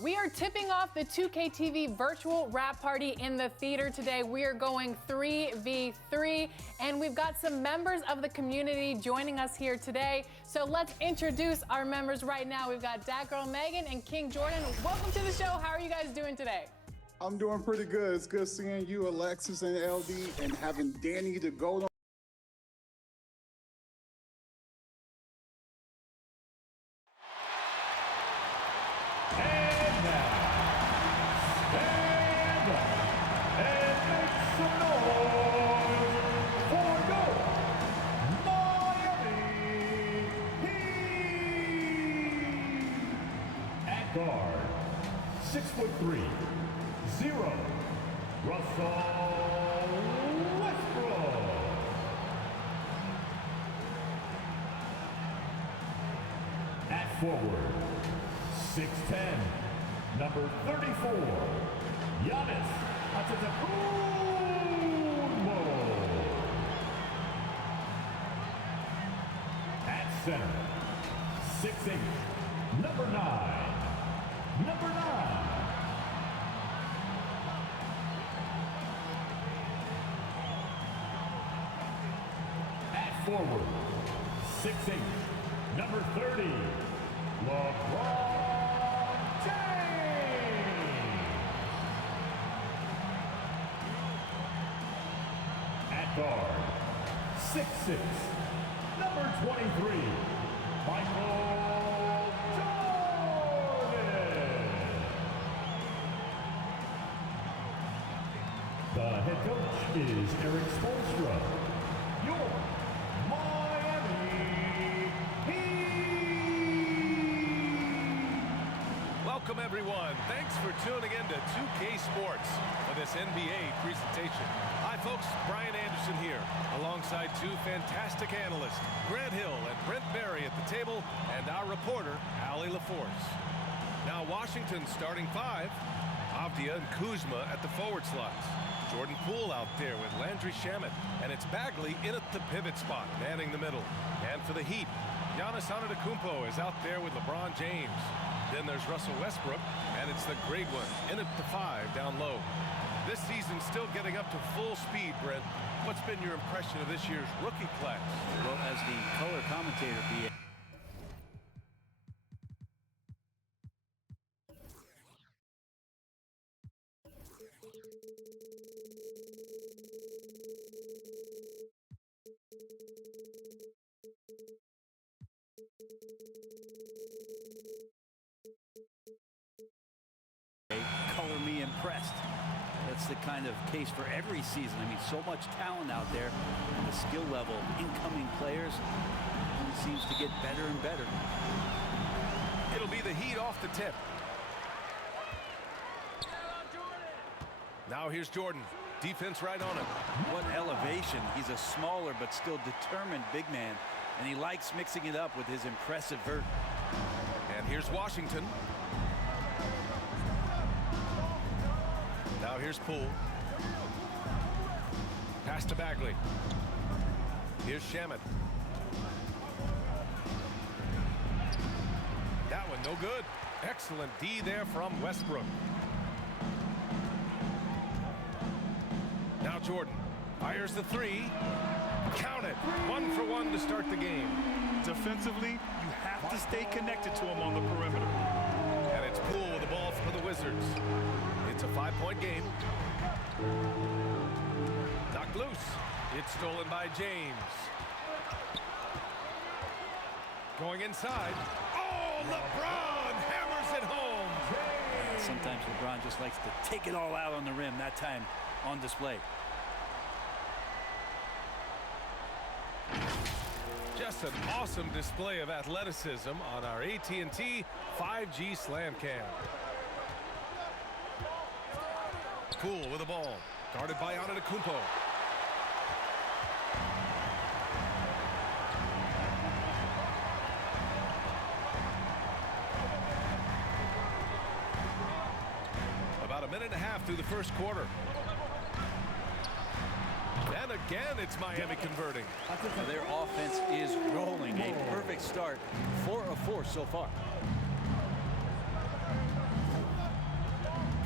We are tipping off the 2K TV virtual wrap party in the theater today. We are going 3v3, and we've got some members of the community joining us here today. So let's introduce our members right now. We've got Dat Girl Megan and King Jordan. Welcome to the show. How are you guys doing today? I'm doing pretty good. It's good seeing you, Alexis and LD, and having Danny to go on. Guard, 6'3", 0, Russell Westbrook. At forward, 6'10", number 34, Giannis Antetokounmpo. At center, 6'8", number 9. Number 9. At forward, 6'8", number 30, LeBron James. At guard, 6'6", number 23, Michael Jordan. The head coach is Eric Spoelstra. Your Miami Heat. Welcome everyone. Thanks for tuning in to 2K Sports for this NBA presentation. Hi folks, Brian Anderson here, alongside two fantastic analysts, Grant Hill and Brent Berry at the table, and our reporter, Allie LaForce. Now Washington's starting five, Avdia and Kuzma at the forward slots. Jordan Poole out there with Landry Shamet, and it's Bagley in at the pivot spot, manning the middle. And for the Heat, Giannis Antetokounmpo is out there with LeBron James. Then there's Russell Westbrook, and it's the great one in at the 5 down low. This season's still getting up to full speed, Brent. What's been your impression of this year's rookie class? Well, as the color commentator, BA. Color me impressed. That's the kind of case for every season. I mean, so much talent out there, and the skill level of incoming players only seems to get better and better. It'll be the Heat off the tip. Now here's Jordan. Defense right on him. What elevation. He's a smaller but still determined big man, and he likes mixing it up with his impressive vert. And here's Washington. Now here's Poole. Pass to Bagley. Here's Shamet. That one no good. Excellent D there from Westbrook. Now Jordan fires the 3. Count it. 1 for 1 to start the game. Defensively, you have to stay connected to him on the perimeter. And it's Poole with the ball for the Wizards. It's a 5-point game. Knocked loose. It's stolen by James. Going inside. Oh, LeBron hammers it home. Sometimes LeBron just likes to take it all out on the rim. That time, on display. Just an awesome display of athleticism on our AT&T 5G Slam Cam. Poole with the ball, guarded by Antetokounmpo. About a minute and a half through the first quarter. And again, it's Miami converting. Their offense is rolling. A perfect start. 4 of 4 so far.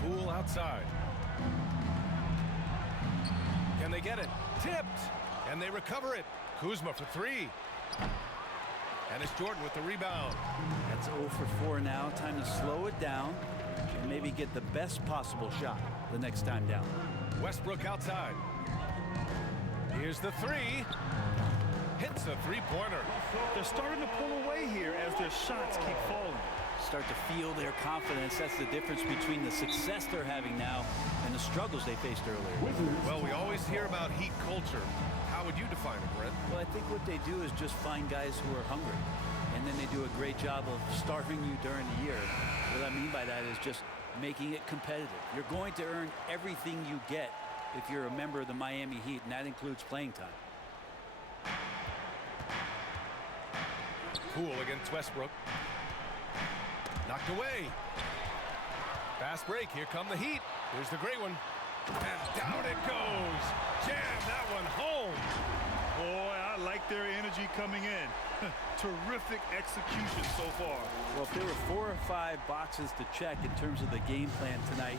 Poole outside. Can they get it? Tipped. And they recover it. Kuzma for 3. And it's Jordan with the rebound. That's 0 for 4 now. Time to slow it down and maybe get the best possible shot the next time down. Westbrook outside. Here's the 3. Hits a three-pointer. They're starting to pull away here as their shots keep falling. Start to feel their confidence. That's the difference between the success they're having now and the struggles they faced earlier. Well, we always hear about Heat culture. How would you define it, Brent? Well, I think what they do is just find guys who are hungry. And then they do a great job of starving you during the year. What I mean by that is just making it competitive. You're going to earn everything you get if you're a member of the Miami Heat, and that includes playing time. Poole against Westbrook. Knocked away. Fast break. Here come the Heat. Here's the great one. And down it goes. Jam that one home. Boy, I like their energy coming in. Terrific execution so far. Well, if there were 4 or 5 boxes to check in terms of the game plan tonight,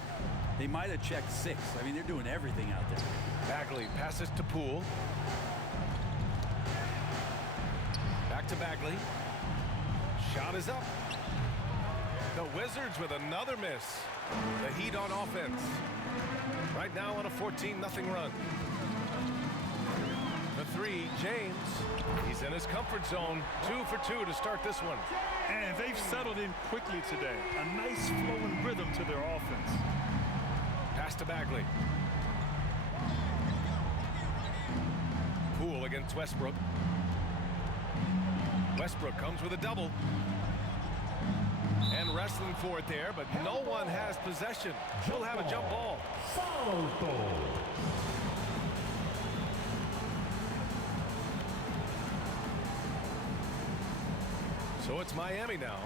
they might have checked 6. I mean, they're doing everything out there. Bagley passes to Poole. Back to Bagley. Shot is up. The Wizards with another miss. The Heat on offense. Right now on a 14-0 run. The 3, James. He's in his comfort zone. 2 for 2 to start this one. And they've settled in quickly today. A nice flowing rhythm to their offense. Pass to Bagley. Poole against Westbrook. Westbrook comes with a double. And wrestling for it there, but no one has possession. He'll have a jump ball. Foul ball. So it's Miami now.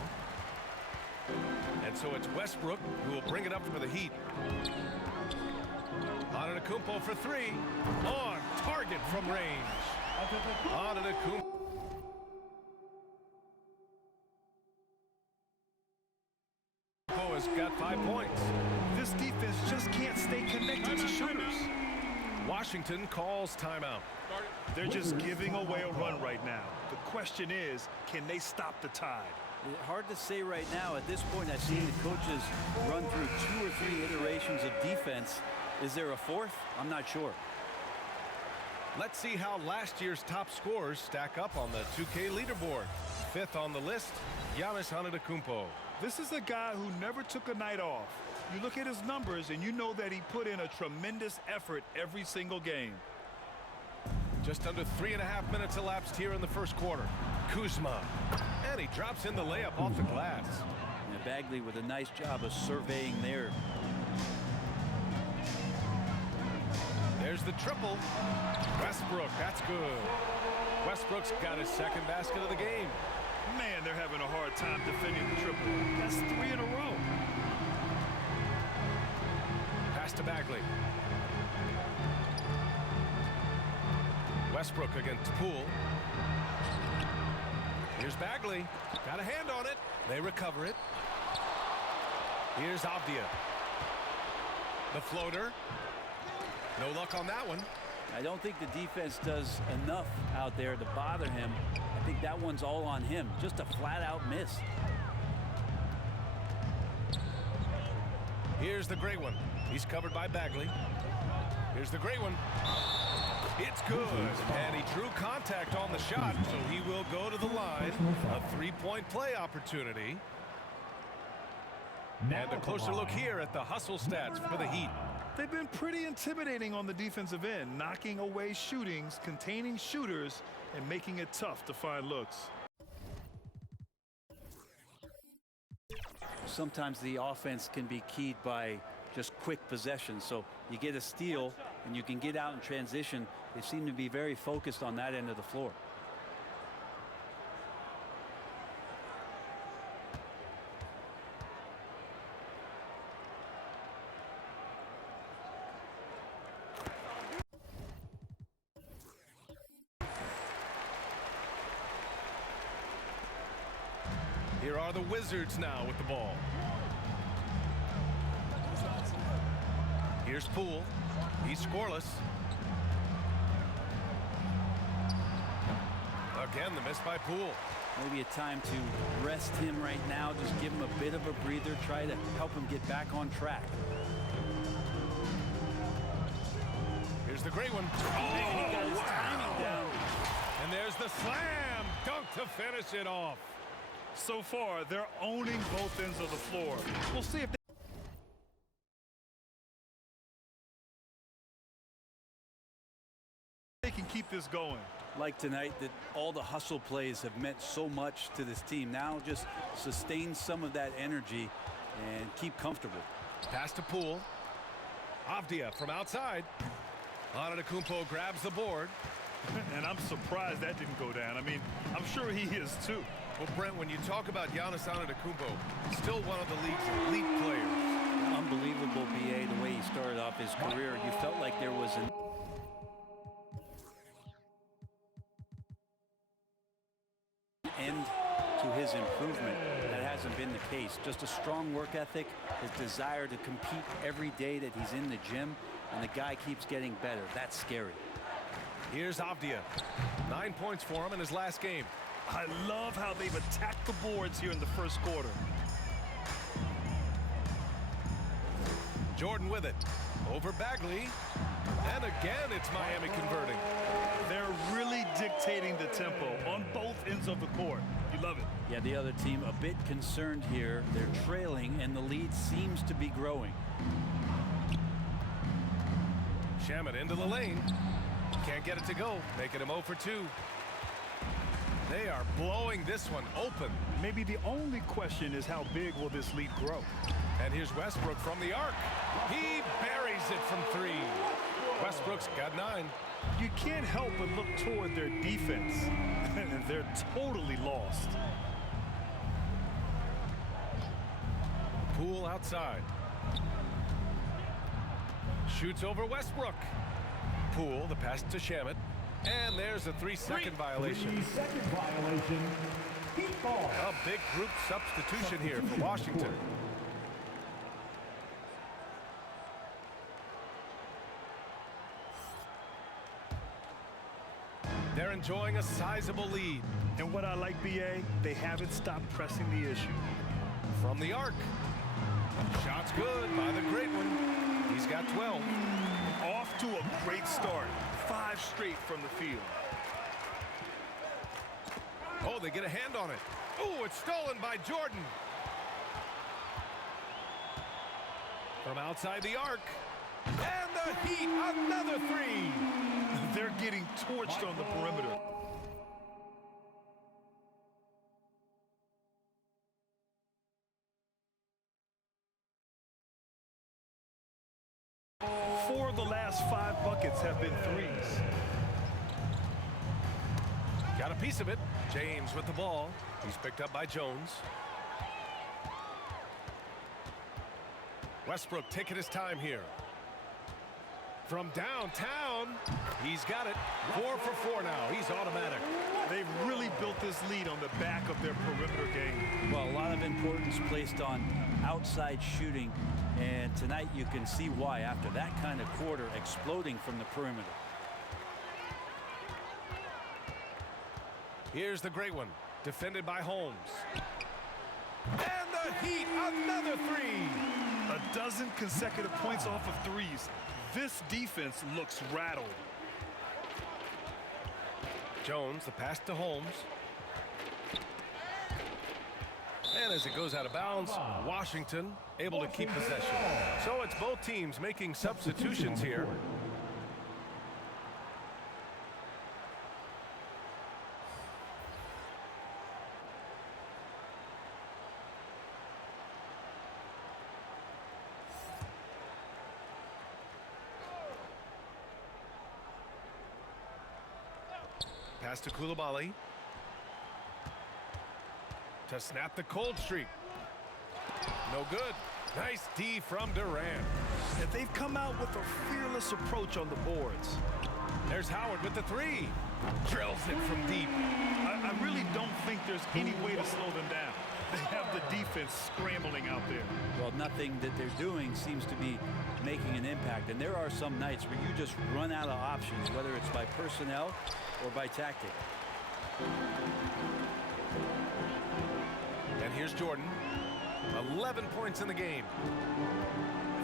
And so it's Westbrook who will bring it up for the Heat. Antetokounmpo for 3. On target from range. Antetokounmpo has got 5 points. This defense just can't stay connected to shooters. Washington calls timeout. They're just giving away a run right now. The question is, can they stop the tide? Hard to say right now. At this point, I've seen the coaches run through 2 or 3 iterations of defense. Is there a 4th? I'm not sure. Let's see how last year's top scorers stack up on the 2K leaderboard. 5th on the list, Giannis Antetokounmpo. This is a guy who never took a night off. You look at his numbers and you know that he put in a tremendous effort every single game. Just under 3.5 minutes elapsed here in the first quarter. Kuzma, and he drops in the layup off the glass. And Bagley with a nice job of surveying there. There's the triple. Westbrook, that's good. Westbrook's got his 2nd basket of the game. Man, they're having a hard time defending the triple. That's 3 in a row. Pass to Bagley. Westbrook against Poole. Here's Bagley. Got a hand on it. They recover it. Here's Avdia. The floater. No luck on that one. I don't think the defense does enough out there to bother him. I think that one's all on him. Just a flat-out miss. Here's the great one. He's covered by Bagley. Here's the great one. It's good. And he drew contact on the shot, so he will go to the line. A 3-point play opportunity. And a closer look here at the hustle stats for the Heat. They've been pretty intimidating on the defensive end, knocking away shootings, containing shooters, and making it tough to find looks. Sometimes the offense can be keyed by just quick possession. So you get a steal and you can get out in transition. They seem to be very focused on that end of the floor. Here are the Wizards now with the ball. Here's Poole. He's scoreless. Again, the miss by Poole. Maybe a time to rest him right now. Just give him a bit of a breather. Try to help him get back on track. Here's the great one. Oh, he got his timing down. And there's the slam dunk to finish it off. So far, they're owning both ends of the floor. We'll see if they can keep this going. Like tonight, that all the hustle plays have meant so much to this team. Now just sustain some of that energy and keep comfortable. Pass to Poole. Avdia from outside. Antetokounmpo grabs the board. And I'm surprised that didn't go down. I mean, I'm sure he is too. Well, Brent, when you talk about Giannis Antetokounmpo, still one of the league's elite players. Unbelievable, BA, the way he started off his career. You felt like there was an end to his improvement. That hasn't been the case. Just a strong work ethic, his desire to compete every day that he's in the gym, and the guy keeps getting better. That's scary. Here's Avdia. 9 points for him in his last game. I love how they've attacked the boards here in the first quarter. Jordan with it. Over Bagley. And again, it's Miami converting. They're really dictating the tempo on both ends of the court. You love it. Yeah, the other team a bit concerned here. They're trailing, and the lead seems to be growing. Shamet into the lane. Can't get it to go. Making him 0 for 2. They are blowing this one open. Maybe the only question is how big will this lead grow? And here's Westbrook from the arc. He buries it from 3. Westbrook's got 9. You can't help but look toward their defense. And they're totally lost. Poole outside. Shoots over Westbrook. Poole, the pass to Shamet. And there's a 3-second violation. 3-second violation. Heat ball. A big group substitution here for Washington. They're enjoying a sizable lead. And what I like, BA, they haven't stopped pressing the issue. From the arc. Shot's good by the great one. He's got 12. Off to a great start. 5 straight from the field. Oh, they get a hand on it. Oh, it's stolen by Jordan. From outside the arc. And the Heat, another 3. They're getting torched on the perimeter. Four of the last 5 buckets have been threes. Got a piece of it. James with the ball. He's picked up by Jones. Westbrook taking his time here. From downtown, he's got it. 4 for 4 now. He's automatic. They've really built this lead on the back of their perimeter game. Well, a lot of importance placed on outside shooting, and tonight you can see why after that kind of quarter, exploding from the perimeter. Here's the great one, defended by Holmes. And the Heat, another 3. A dozen consecutive points off of threes. This defense looks rattled. Jones, the pass to Holmes. And as it goes out of bounds, Washington able to keep possession. So it's both teams making substitutions here. Pass to Koulibaly. To snap the cold streak. No good. Nice D from Durant. And they've come out with a fearless approach on the boards. There's Howard with the three. Drills it from deep. I really don't think there's any way to slow them down. They have the defense scrambling out there. Well, nothing that they're doing seems to be making an impact. And there are some nights where you just run out of options, whether it's by personnel or by tactic. And here's Jordan. 11 points in the game.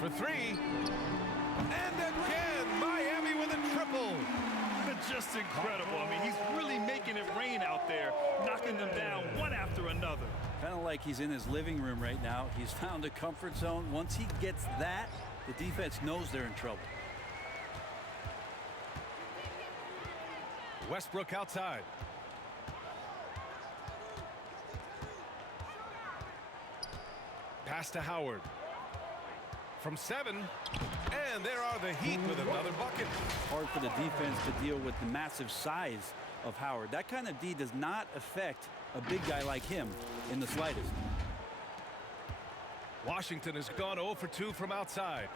For three. And again, Miami with a triple. Just incredible. I mean, he's really making it rain out there, knocking them down one after another. Kind of like he's in his living room right now. He's found a comfort zone. Once he gets that, the defense knows they're in trouble. Westbrook outside. Pass to Howard. From 7. And there are the Heat with another bucket. Hard for the defense to deal with the massive size of Howard. That kind of D does not affect a big guy like him in the slightest. Washington has gone 0 for 2 from outside.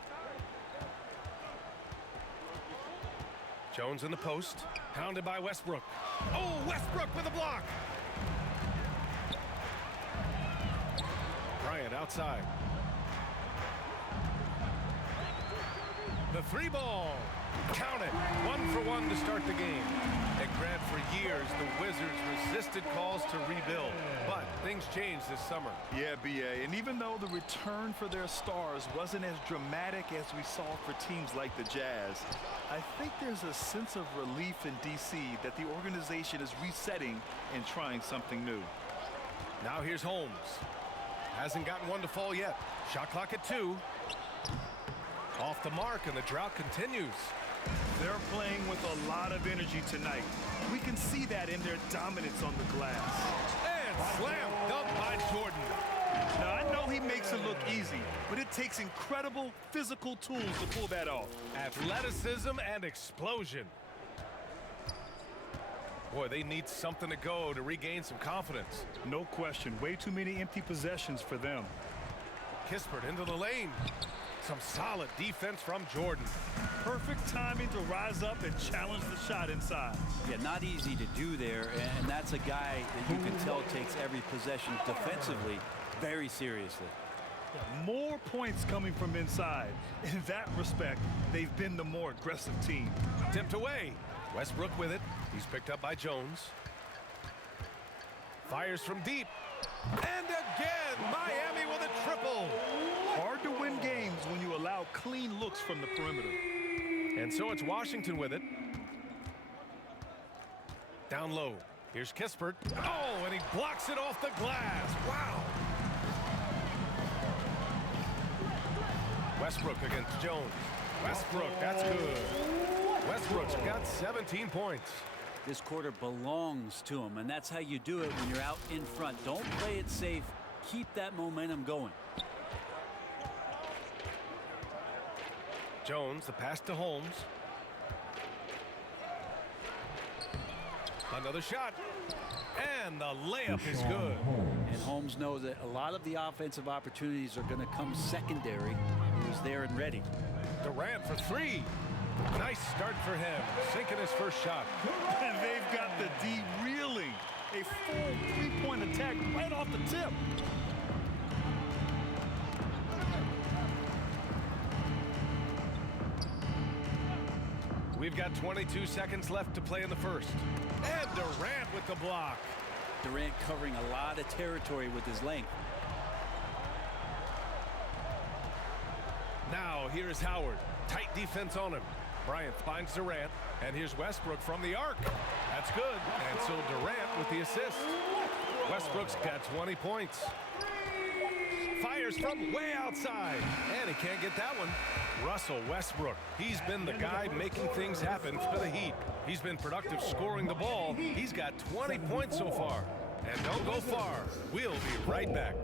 Jones in the post. Pounded by Westbrook. Oh, Westbrook with a block. Bryant outside. The three ball. Count it. 1 for 1 to start the game. And Grant, for years, the Wizards resisted calls to rebuild. But things changed this summer. Yeah, B.A. And even though the return for their stars wasn't as dramatic as we saw for teams like the Jazz, I think there's a sense of relief in D.C. that the organization is resetting and trying something new. Now here's Holmes. Hasn't gotten one to fall yet. Shot clock at 2. Off the mark, and the drought continues. They're playing with a lot of energy tonight. We can see that in their dominance on the glass. And slam dunk by Jordan. Now, I know he makes it look easy, but it takes incredible physical tools to pull that off. Athleticism and explosion. Boy, they need something to go to regain some confidence. No question. Way too many empty possessions for them. Kispert into the lane. Some solid defense from Jordan. Perfect timing to rise up and challenge the shot inside. Yeah, not easy to do there, and that's a guy that you can tell takes every possession defensively very seriously. More points coming from inside. In that respect, they've been the more aggressive team. Tipped away. Westbrook with it. He's picked up by Jones. Fires from deep. And again, Miami with a triple. Hard to win games when you allow clean looks from the perimeter. And so it's Washington with it. Down low. Here's Kispert. Oh, and he blocks it off the glass. Wow. Westbrook against Jones. Westbrook, that's good. Westbrook's got 17 points. This quarter belongs to him, and that's how you do it when you're out in front. Don't play it safe. Keep that momentum going. Jones, the pass to Holmes. Another shot. And the layup is good. And Holmes knows that a lot of the offensive opportunities are going to come secondary. He was there and ready. Durant for 3. Nice start for him, sinking his first shot. And they've got the D reeling. A full three-point attack right off the tip. We've got 22 seconds left to play in the first. And Durant with the block. Durant covering a lot of territory with his length. Now here's Howard. Tight defense on him. Bryant finds Durant, and here's Westbrook from the arc. That's good, and so Durant with the assist. Westbrook's got 20 points. fires from way outside. And he can't get that one. Russell Westbrook. He's been the guy making things happen for the Heat. He's been productive scoring the ball. He's got 20 points so far. And don't go far. We'll be right back.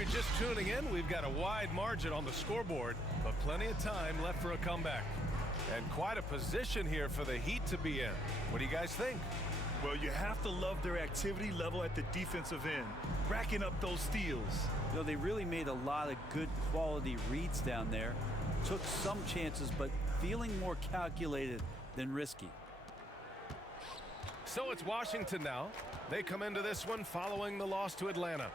If you're just tuning in, we've got a wide margin on the scoreboard, but plenty of time left for a comeback. And quite a position here for the Heat to be in. What do you guys think? Well, you have to love their activity level at the defensive end, racking up those steals. You know, they really made a lot of good quality reads down there. Took some chances, but feeling more calculated than risky. So it's Washington now. They come into this one following the loss to Atlanta.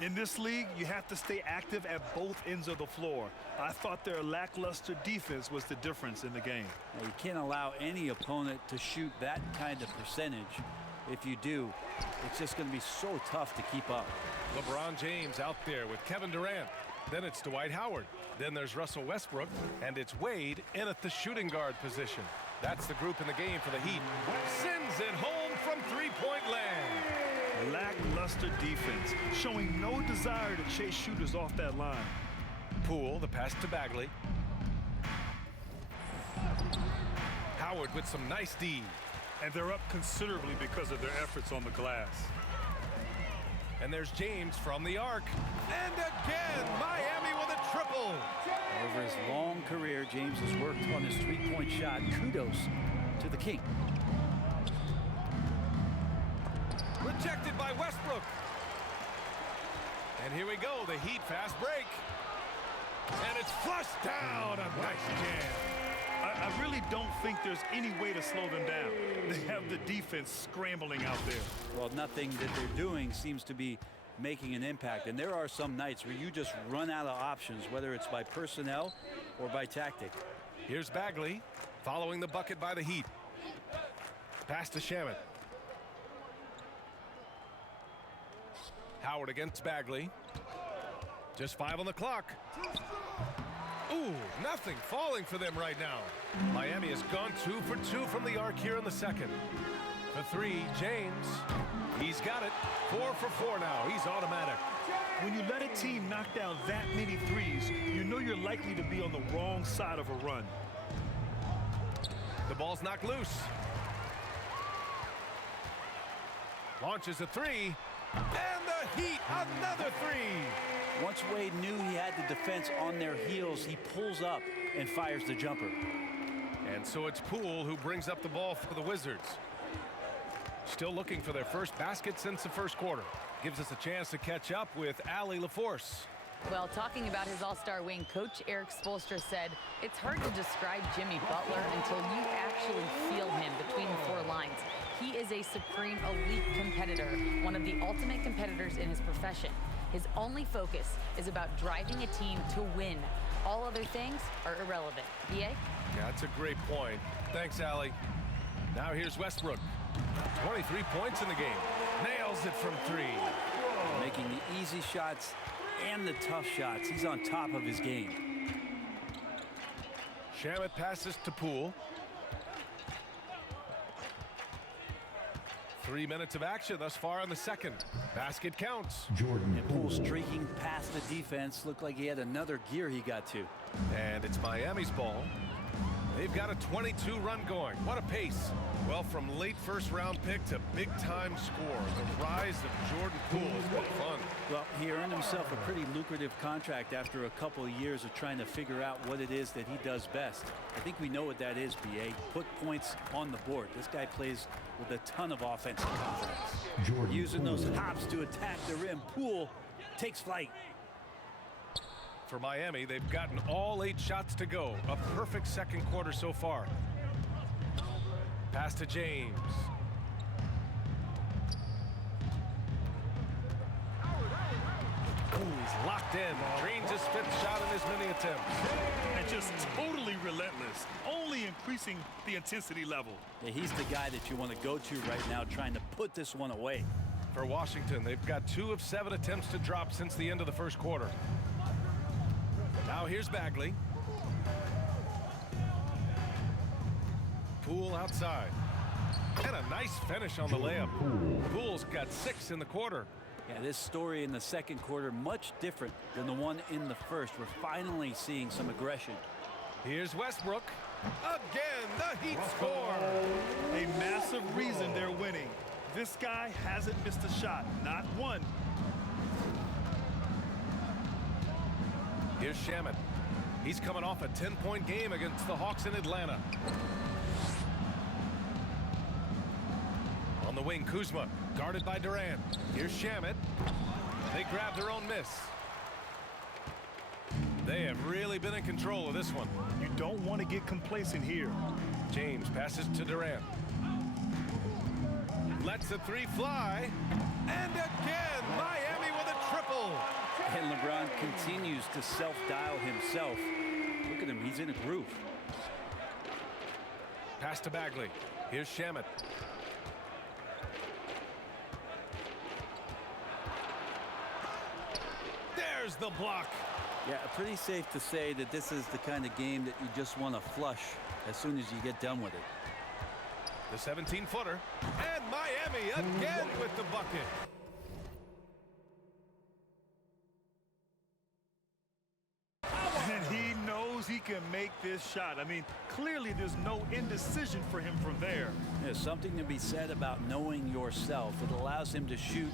In this league, you have to stay active at both ends of the floor. I thought their lackluster defense was the difference in the game. Now, you can't allow any opponent to shoot that kind of percentage. If you do, it's just going to be so tough to keep up. LeBron James out there with Kevin Durant. Then it's Dwight Howard. Then there's Russell Westbrook. And it's Wade in at the shooting guard position. That's the group in the game for the Heat. Sends it home from three-point land. Lackluster defense, showing no desire to chase shooters off that line. Poole, the pass to Bagley. Howard with some nice D. And they're up considerably because of their efforts on the glass. And there's James from the arc. And again, Miami with a triple. Over his long career, James has worked on his three-point shot. Kudos to the King. Rejected by Westbrook. And here we go, the Heat fast break. And it's flushed down. A nice jam. I really don't think there's any way to slow them down. They have the defense scrambling out there. Well, nothing that they're doing seems to be making an impact. And there are some nights where you just run out of options, whether it's by personnel or by tactic. Here's Bagley following the bucket by the Heat. Pass to Shamet. Howard against Bagley. Just 5 on the clock. Ooh, nothing falling for them right now. Miami has gone 2 for 2 from the arc here in the second. For 3, James. He's got it. 4 for 4 now. He's automatic. When you let a team knock down that many threes, you know you're likely to be on the wrong side of a run. The ball's knocked loose. Launches a 3. And the Heat, another 3. Once Wade knew he had the defense on their heels, he pulls up and fires the jumper. And so it's Poole who brings up the ball for the Wizards. Still looking for their first basket since the first quarter. Gives us a chance to catch up with Allie LaForce. Well, talking about his all-star wing, Coach Eric Spoelstra said, it's hard to describe Jimmy Butler until you actually feel him between the 4 lines. He is a supreme elite competitor, one of the ultimate competitors in his profession. His only focus is about driving a team to win. All other things are irrelevant. BA? Yeah, that's a great point. Thanks, Allie. Now here's Westbrook. 23 points in the game. Nails it from 3. Making the easy shots and the tough shots. He's on top of his game. Shamet passes to Poole. 3 minutes of action thus far in the second. Basket counts. And Poole streaking past the defense. Looked like he had another gear he got to. And it's Miami's ball. They've got a 22 run going. What a pace. Well, from late first round pick to big time score, the rise of Jordan Poole has been fun. Well, he earned himself a pretty lucrative contract after a couple of years of trying to figure out what it is that he does best. I think we know what that is, BA. Put points on the board. This guy plays with a ton of offensive confidence. Using those hops to attack the rim. Poole takes flight. For Miami, they've gotten all 8 shots to go. A perfect second quarter so far. Pass to James. He's locked in. Drains his 5th shot in his many attempts. And just totally relentless, only increasing the intensity level. Yeah, he's the guy that you want to go to right now, trying to put this one away. For Washington, they've got 2 of 7 attempts to drop since the end of the first quarter. Now here's Bagley. Poole outside. And a nice finish on the layup. Poole's got 6 in the quarter. Yeah, this story in the second quarter much different than the one in the first. We're finally seeing some aggression. Here's Westbrook. Again, the Heat score. A massive reason they're winning. This guy hasn't missed a shot, not one. Here's Shamet. He's coming off a 10-point game against the Hawks in Atlanta. On the wing, Kuzma, guarded by Durant. Here's Shamet. They grab their own miss. They have really been in control of this one. You don't want to get complacent here. James passes to Durant. Lets the 3 fly. And again, Miami with a triple. And LeBron continues to self-dial himself. Look at him, he's in a groove. Pass to Bagley. Here's Shamet. There's the block. Yeah, pretty safe to say that this is the kind of game that you just want to flush as soon as you get done with it. The 17-footer. And Miami again with the bucket. And he knows he can make this shot. I mean, clearly there's no indecision for him from there. There's something to be said about knowing yourself. It allows him to shoot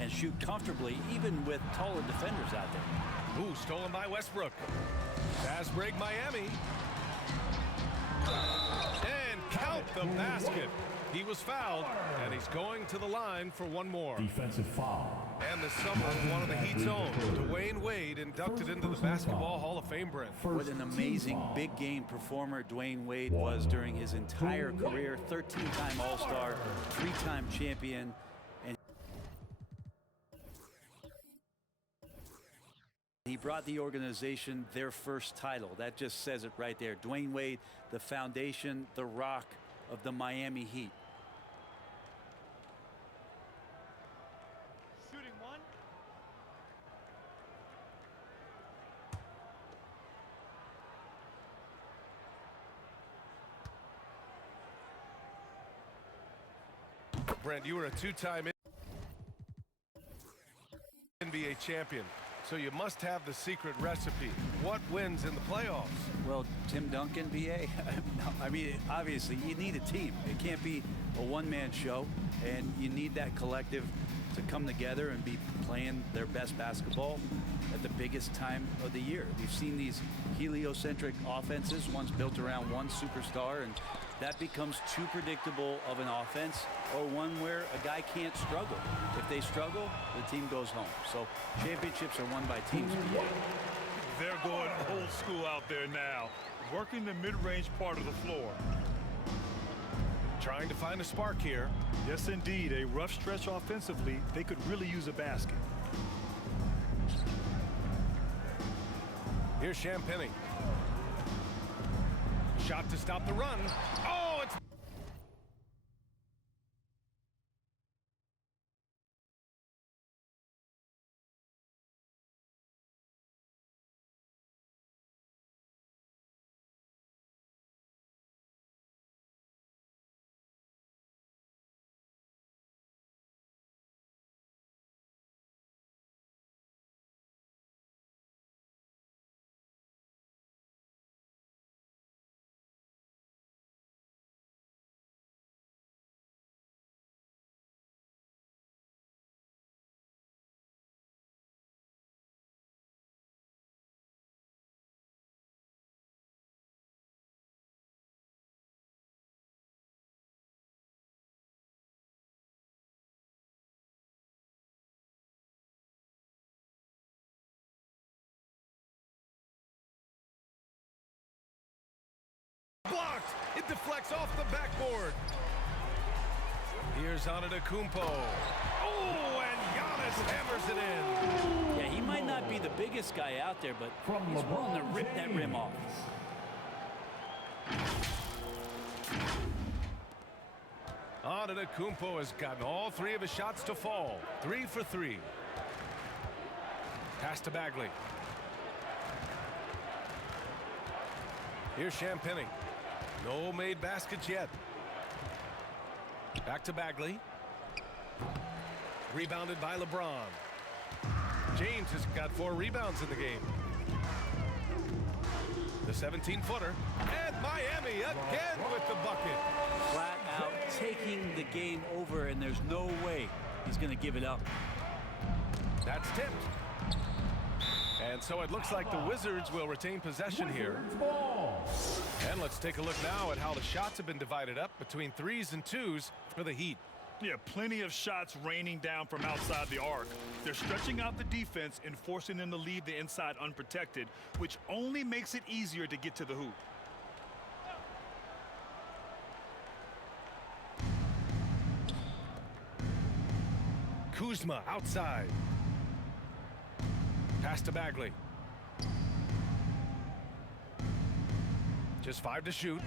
and shoot comfortably, even with taller defenders out there. Ooh, stolen by Westbrook. Fast break Miami. And count the basket. He was fouled, and he's going to the line for one more. Defensive foul. And the summer of one of the Heat's own, Dwayne Wade, inducted into the Basketball Hall of Fame, Brent. What an amazing big game performer Dwayne Wade was during his entire career. 13-time All-Star, 3-time champion. And he brought the organization their first title. That just says it right there. Dwayne Wade, the foundation, the rock of the Miami Heat. Shooting one. Brent, you were a 2-time NBA champion, so you must have the secret recipe. What wins in the playoffs? Well, Tim Duncan, BA, I mean, obviously, you need a team. It can't be a one-man show, and you need that collective to come together and be playing their best basketball at the biggest time of the year. We've seen these heliocentric offenses, once built around one superstar, and that becomes too predictable of an offense, or one where a guy can't struggle. If they struggle, the team goes home. So championships are won by teams, BA. They're going old school out there now, working the mid-range part of the floor. Trying to find a spark here. Yes, indeed. A rough stretch offensively. They could really use a basket. Here's Champagny. Shot to stop the run. Oh, it's... blocked. It deflects off the backboard. Here's Antetokounmpo. Oh, and Giannis hammers it in. Yeah, he might not be the biggest guy out there, but he's willing to rip that rim off. Antetokounmpo has gotten all 3 of his shots to fall. 3 for 3. Pass to Bagley. Here's Champagny. No made baskets yet. Back to Bagley. Rebounded by LeBron. James has got 4 rebounds in the game. The 17-footer. And Miami again with the bucket. Flat out taking the game over, and there's no way he's going to give it up. That's tipped. And so it looks like the Wizards will retain possession here. And let's take a look now at how the shots have been divided up between 3s and 2s for the Heat. Yeah, plenty of shots raining down from outside the arc. They're stretching out the defense and forcing them to leave the inside unprotected, which only makes it easier to get to the hoop. Kuzma outside. Pass to Bagley. Just 5 to shoot.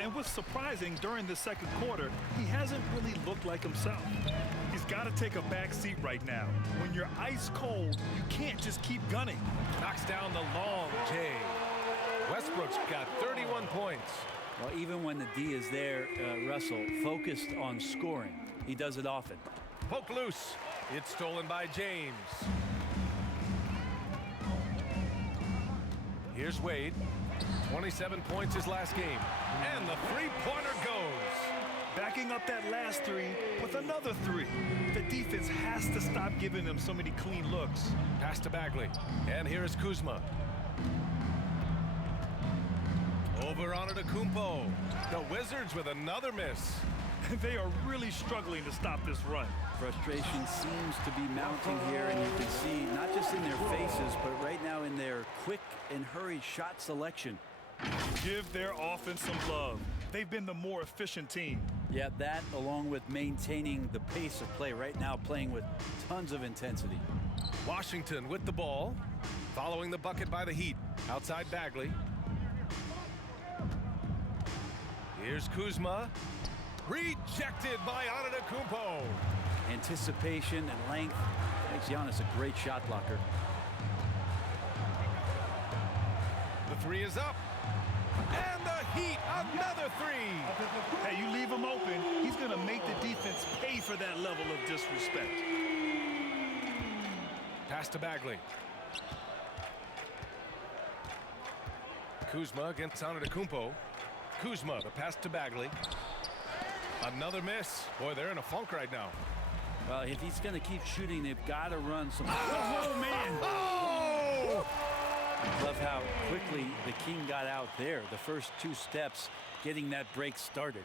And what's surprising, during the second quarter, he hasn't really looked like himself. He's got to take a back seat right now. When you're ice cold, you can't just keep gunning. Knocks down the long J. Westbrook's got 31 points. Well, even when the D is there, Russell, focused on scoring, he does it often. Poke loose. It's stolen by James. Here's Wade. 27 points his last game. And the three-pointer goes. Backing up that last 3 with another 3. The defense has to stop giving them so many clean looks. Pass to Bagley. And here is Kuzma. Over Antetokounmpo. The Wizards with another miss. They are really struggling to stop this run. Frustration seems to be mounting here, and you can see not just in their faces, but right now in their quick and hurried shot selection. Give their offense some love. They've been the more efficient team. Yeah, that along with maintaining the pace of play right now, playing with tons of intensity. Washington with the ball. Following the bucket by the Heat. Outside Bagley. Here's Kuzma. Rejected by Antetokounmpo. Anticipation and length makes Giannis a great shot blocker. The 3 is up. And the Heat, another 3. Hey, you leave him open, he's going to make the defense pay for that level of disrespect. Pass to Bagley. Kuzma against Antetokounmpo. Kuzma, the pass to Bagley. Another miss. Boy, they're in a funk right now. Well, if he's going to keep shooting, they've got to run some. Oh, man. Oh! Love how quickly the King got out there. The first 2 steps getting that break started.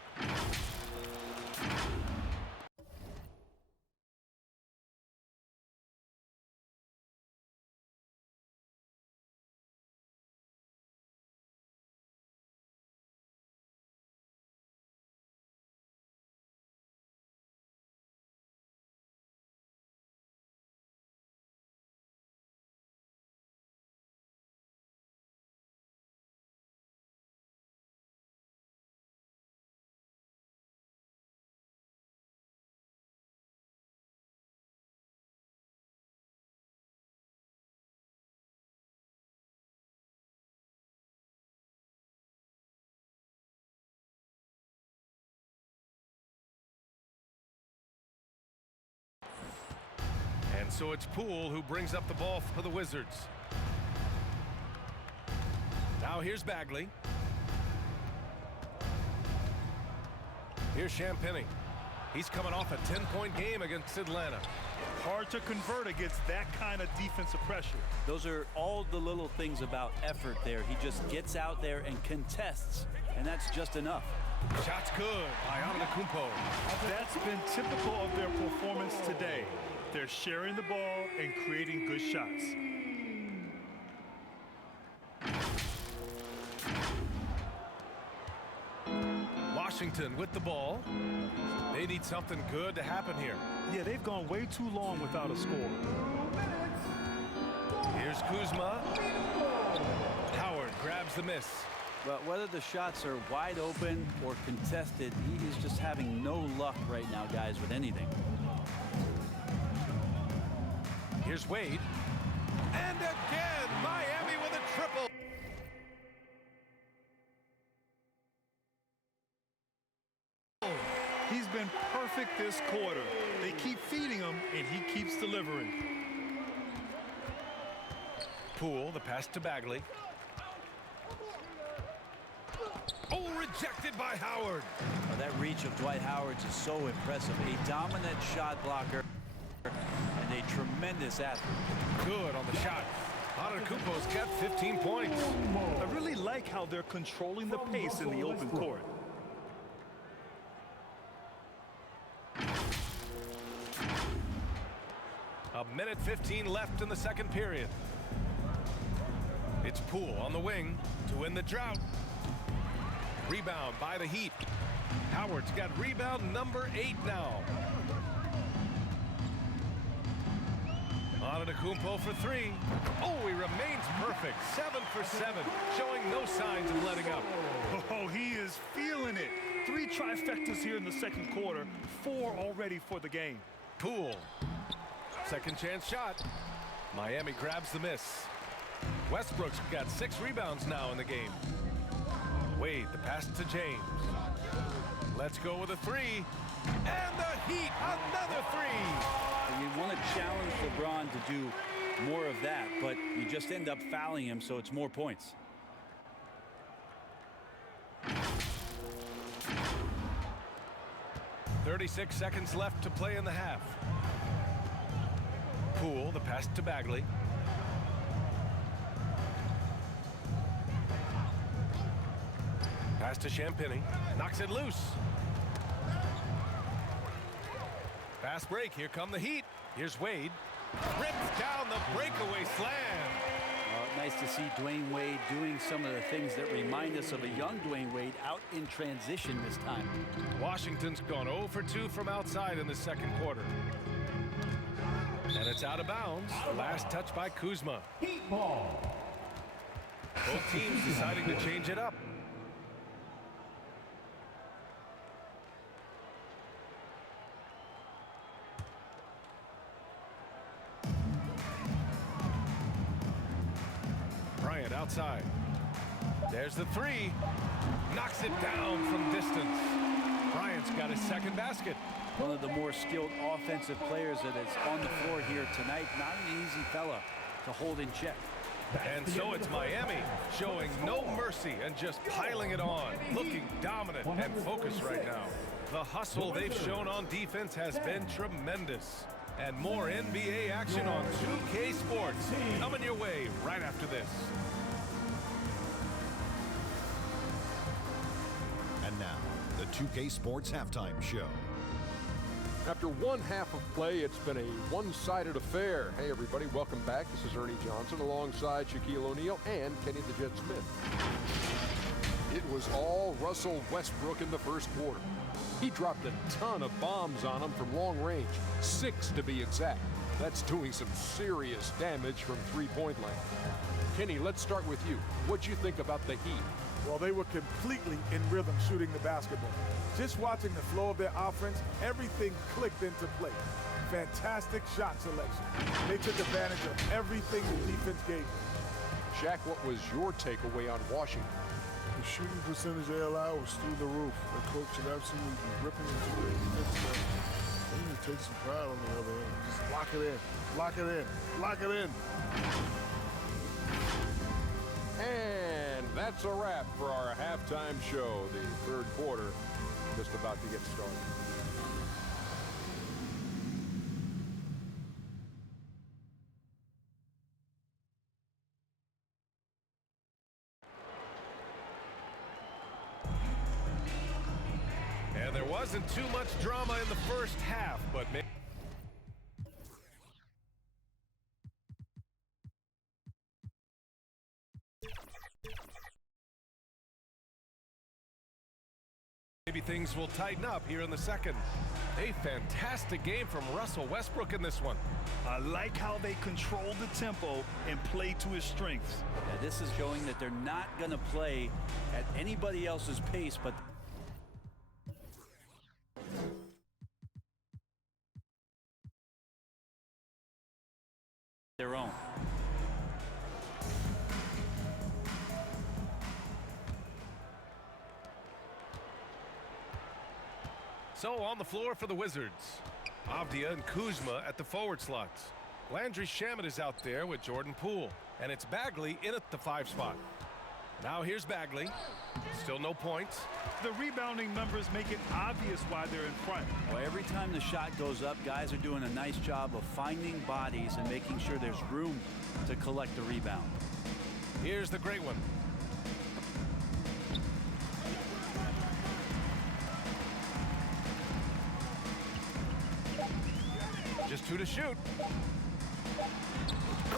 And so it's Poole who brings up the ball for the Wizards. Now here's Bagley. Here's Champagny. He's coming off a 10-point game against Atlanta. Hard to convert against that kind of defensive pressure. Those are all the little things about effort there. He just gets out there and contests, and that's just enough. Shot's good by Antetokounmpo. That's been typical of their performance today. They're sharing the ball and creating good shots. Washington with the ball. They need something good to happen here. Yeah, they've gone way too long without a score. Here's Kuzma. Howard grabs the miss. But whether the shots are wide open or contested, he is just having no luck right now, guys, with anything. Here's Wade. And again, Miami with a triple. He's been perfect this quarter. They keep feeding him, and he keeps delivering. Poole, the pass to Bagley. Oh, rejected by Howard. Oh, that reach of Dwight Howard's is so impressive. A dominant shot blocker and a tremendous athlete. Good on the shot. Antetokounmpo's got 15 points. I really like how they're controlling the pace in the open court. A minute 15 left in the second period. It's Poole on the wing to win the drought. Rebound by the Heat. Howard's got rebound number 8 now. Antetokounmpo for 3. Oh, he remains perfect. 7 for 7, showing no signs of letting up. Oh, he is feeling it. 3 trifectas here in the second quarter, 4 already for the game. Poole. Second chance shot. Miami grabs the miss. Westbrook's got 6 rebounds now in the game. Wade, the pass to James. Let's go with a 3. And the Heat, another 3. You want to challenge LeBron to do more of that, but you just end up fouling him, so it's more points. .36 seconds left to play in the half. Poole, the pass to Bagley. Pass to Champagny. Knocks it loose. Fast break. Here come the Heat. Here's Wade. Rips down the breakaway slam. Nice to see Dwayne Wade doing some of the things that remind us of a young Dwayne Wade out in transition this time. Washington's gone 0 for 2 from outside in the second quarter. And it's out of bounds. Last touch by Kuzma. Heat ball. Both teams deciding to change it up. Bryant outside. There's the 3. Knocks it down from distance. Bryant's got his second basket. One of the more skilled offensive players that is on the floor here tonight. Not an easy fella to hold in check. And so it's Miami showing no mercy and just piling it on. Looking dominant and focused right now. The hustle they've shown on defense has been tremendous. And more NBA action on 2K Sports coming your way right after this. And now, the 2K Sports Halftime Show. After one half of play, it's been a one-sided affair. Hey, everybody, welcome back. This is Ernie Johnson alongside Shaquille O'Neal and Kenny the Jet Smith. It was all Russell Westbrook in the first quarter. He dropped a ton of bombs on him from long range, 6 to be exact. That's doing some serious damage from three-point land. Kenny, let's start with you. What'd you think about the Heat? Well, they were completely in rhythm shooting the basketball. Just watching the flow of their offense, everything clicked into place. Fantastic shot selection. They took advantage of everything the defense gave them. Shaq, what was your takeaway on Washington? The shooting percentage they allowed was through the roof. The coach should absolutely be ripping into their defense. They need to take some pride on the other end. Just lock it in, lock it in, lock it in. And that's a wrap for our halftime show. The third quarter just about to get started. And there wasn't too much drama in the first half, but maybe maybe things will tighten up here in the second. A fantastic game from Russell Westbrook in this one. I like how they control the tempo and play to his strengths. Yeah, this is showing that they're not going to play at anybody else's pace, but their own. So on the floor for the Wizards, Avdia and Kuzma at the forward slots. Landry Shamet is out there with Jordan Poole, and it's Bagley in at the 5 spot. Now here's Bagley. Still no points. The rebounding numbers make it obvious why they're in front. Well, every time the shot goes up, guys are doing a nice job of finding bodies and making sure there's room to collect the rebound. Here's the great one. Just 2 to shoot.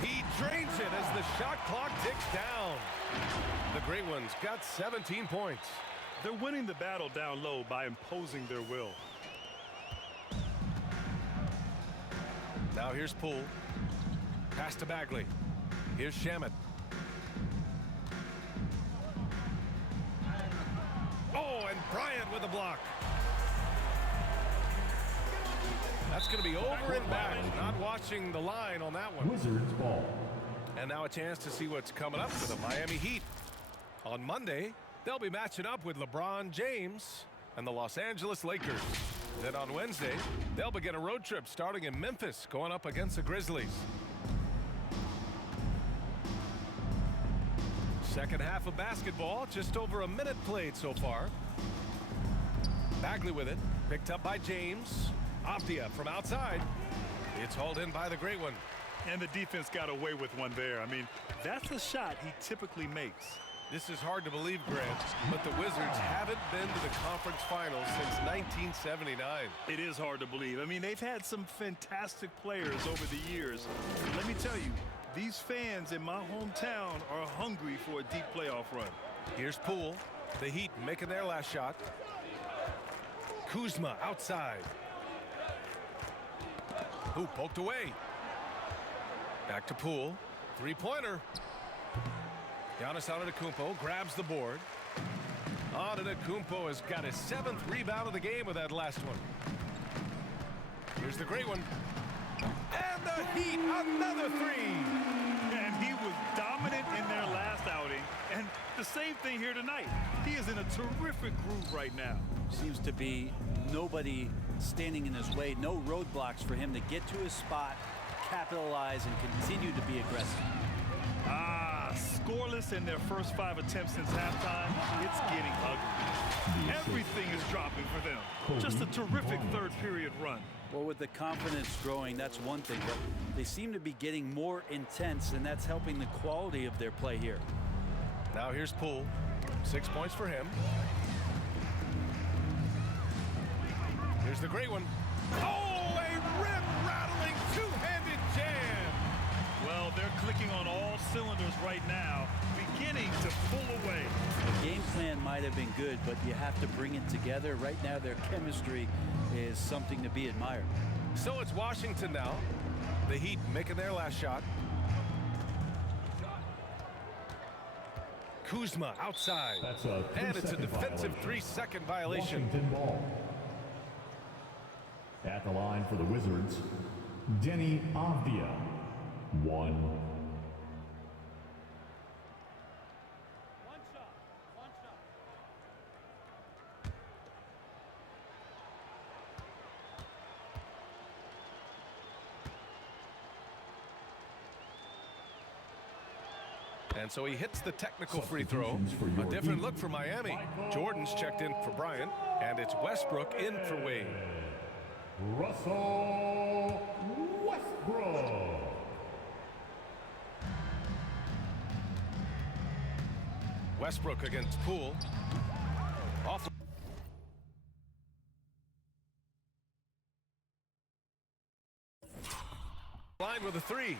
He drains it as the shot clock ticks down. The great one's got 17 points. They're winning the battle down low by imposing their will. Now here's Poole. Pass to Bagley. Here's Shamet. Oh, and Bryant with a block. That's going to be over and back. Not watching the line on that one. Wizards ball. And now a chance to see what's coming up for the Miami Heat. On Monday, they'll be matching up with LeBron James and the Los Angeles Lakers. Then on Wednesday, they'll begin a road trip starting in Memphis, going up against the Grizzlies. Second half of basketball, just over a minute played so far. Bagley with it, picked up by James. Avdia from outside. It's hauled in by the great one. And the defense got away with one there. I mean, that's a shot he typically makes. This is hard to believe, Grant, but the Wizards haven't been to the conference finals since 1979. It is hard to believe. I mean, they've had some fantastic players over the years. Let me tell you, these fans in my hometown are hungry for a deep playoff run. Here's Poole. The Heat making their last shot. Kuzma outside. Who poked away. Back to Poole. Three-pointer. Giannis Antetokounmpo grabs the board. Antetokounmpo has got his 7th rebound of the game with that last one. Here's the great one. And the Heat, another 3. And he was dominant in their last outing. And the same thing here tonight. He is in a terrific groove right now. Seems to be nobody standing in his way, no roadblocks for him to get to his spot, capitalize, and continue to be aggressive. Scoreless in their first 5 attempts since halftime. It's getting ugly. Everything is dropping for them. Just a terrific third period run. Well, with the confidence growing, that's one thing, but they seem to be getting more intense, and that's helping the quality of their play here. Now here's Poole. 6 points for him. Here's the great one. Oh, a rip-rattling two-handed jam. Well, they're clicking on all cylinders right now, beginning to pull away. The game plan might have been good, but you have to bring it together. Right now, their chemistry is something to be admired. So it's Washington now. The Heat making their last shot. Kuzma outside. And it's a defensive 3-second violation. Washington ball. At the line for the Wizards, Denny Avdia. 1. And so he hits the technical free throw. A different look for Miami. Jordan's checked in for Bryant, and it's Westbrook in for Wade. Russell Westbrook. Westbrook against Poole. Off. Line with a 3.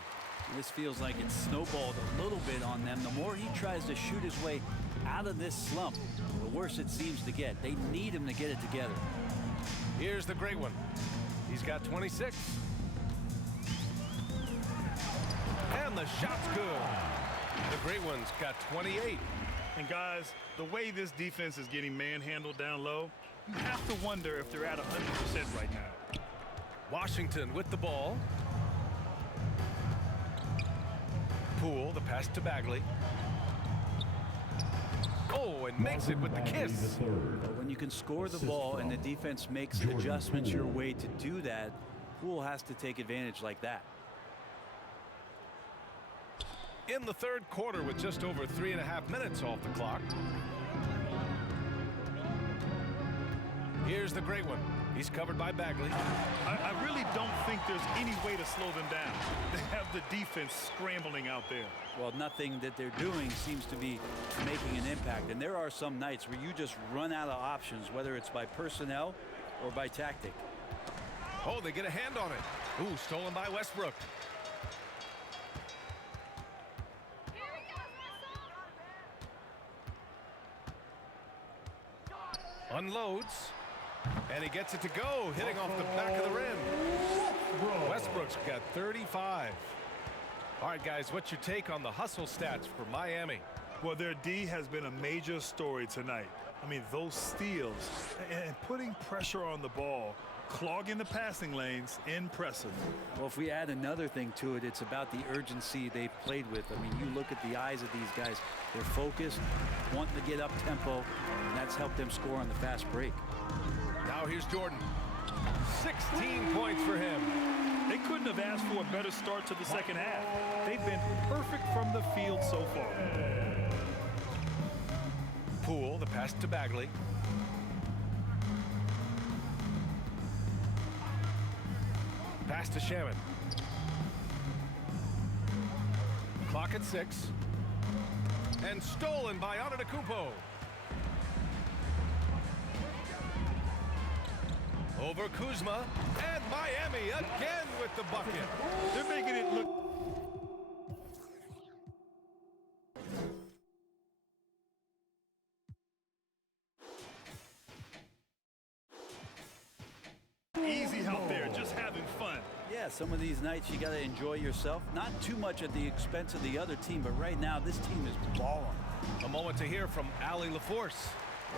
This feels like it's snowballed a little bit on them. The more he tries to shoot his way out of this slump, the worse it seems to get. They need him to get it together. Here's the great one. He's got 26. And the shot's good. The great one's got 28. And guys, the way this defense is getting manhandled down low, you have to wonder if they're at 100% right now. Washington with the ball. Poole, the pass to Bagley. Oh, and makes it with the kiss. But when you can score the ball and the defense makes adjustments your way to do that, Poole has to take advantage like that. In the third quarter with just over 3.5 minutes off the clock. Here's the great one. He's covered by Bagley. I really don't think there's any way to slow them down. They have the defense scrambling out there. Well, nothing that they're doing seems to be making an impact. And there are some nights where you just run out of options, whether it's by personnel or by tactic. Oh, they get a hand on it. Ooh, stolen by Westbrook. Unloads. And he gets it to go, hitting off the back of the rim. Westbrook's got 35. All right, guys, what's your take on the hustle stats for Miami? Well, their D has been a major story tonight. I mean, those steals and putting pressure on the ball, clogging the passing lanes, impressive. Well, if we add another thing to it, it's about the urgency they've played with. I mean, you look at the eyes of these guys. They're focused, wanting to get up tempo, and that's helped them score on the fast break. Now here's Jordan. 16 points for him. They couldn't have asked for a better start to the second half. They've been perfect from the field so far. Poole, the pass to Bagley. Pass to Shaman. Clock at 6. And stolen by Antetokounmpo. Over Kuzma, and Miami again with the bucket. They're making it look easy out there, just having fun. Yeah, some of these nights you got to enjoy yourself. Not too much at the expense of the other team, but right now this team is balling. A moment to hear from Allie LaForce.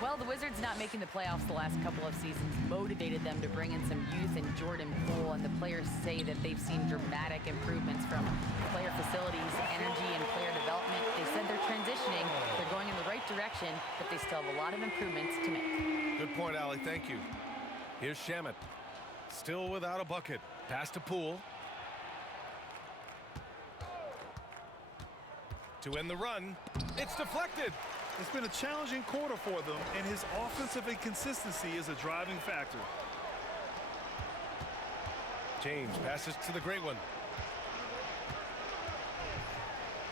Well, the Wizards not making the playoffs the last couple of seasons motivated them to bring in some youth in Jordan Poole, and the players say that they've seen dramatic improvements from player facilities, energy, and player development. They said they're transitioning, they're going in the right direction, but they still have a lot of improvements to make. Good point, Allie. Thank you. Here's Shaman. Still without a bucket. Pass to Poole. To end the run. It's deflected. It's been a challenging quarter for them, and his offensive inconsistency is a driving factor. James passes to the great one.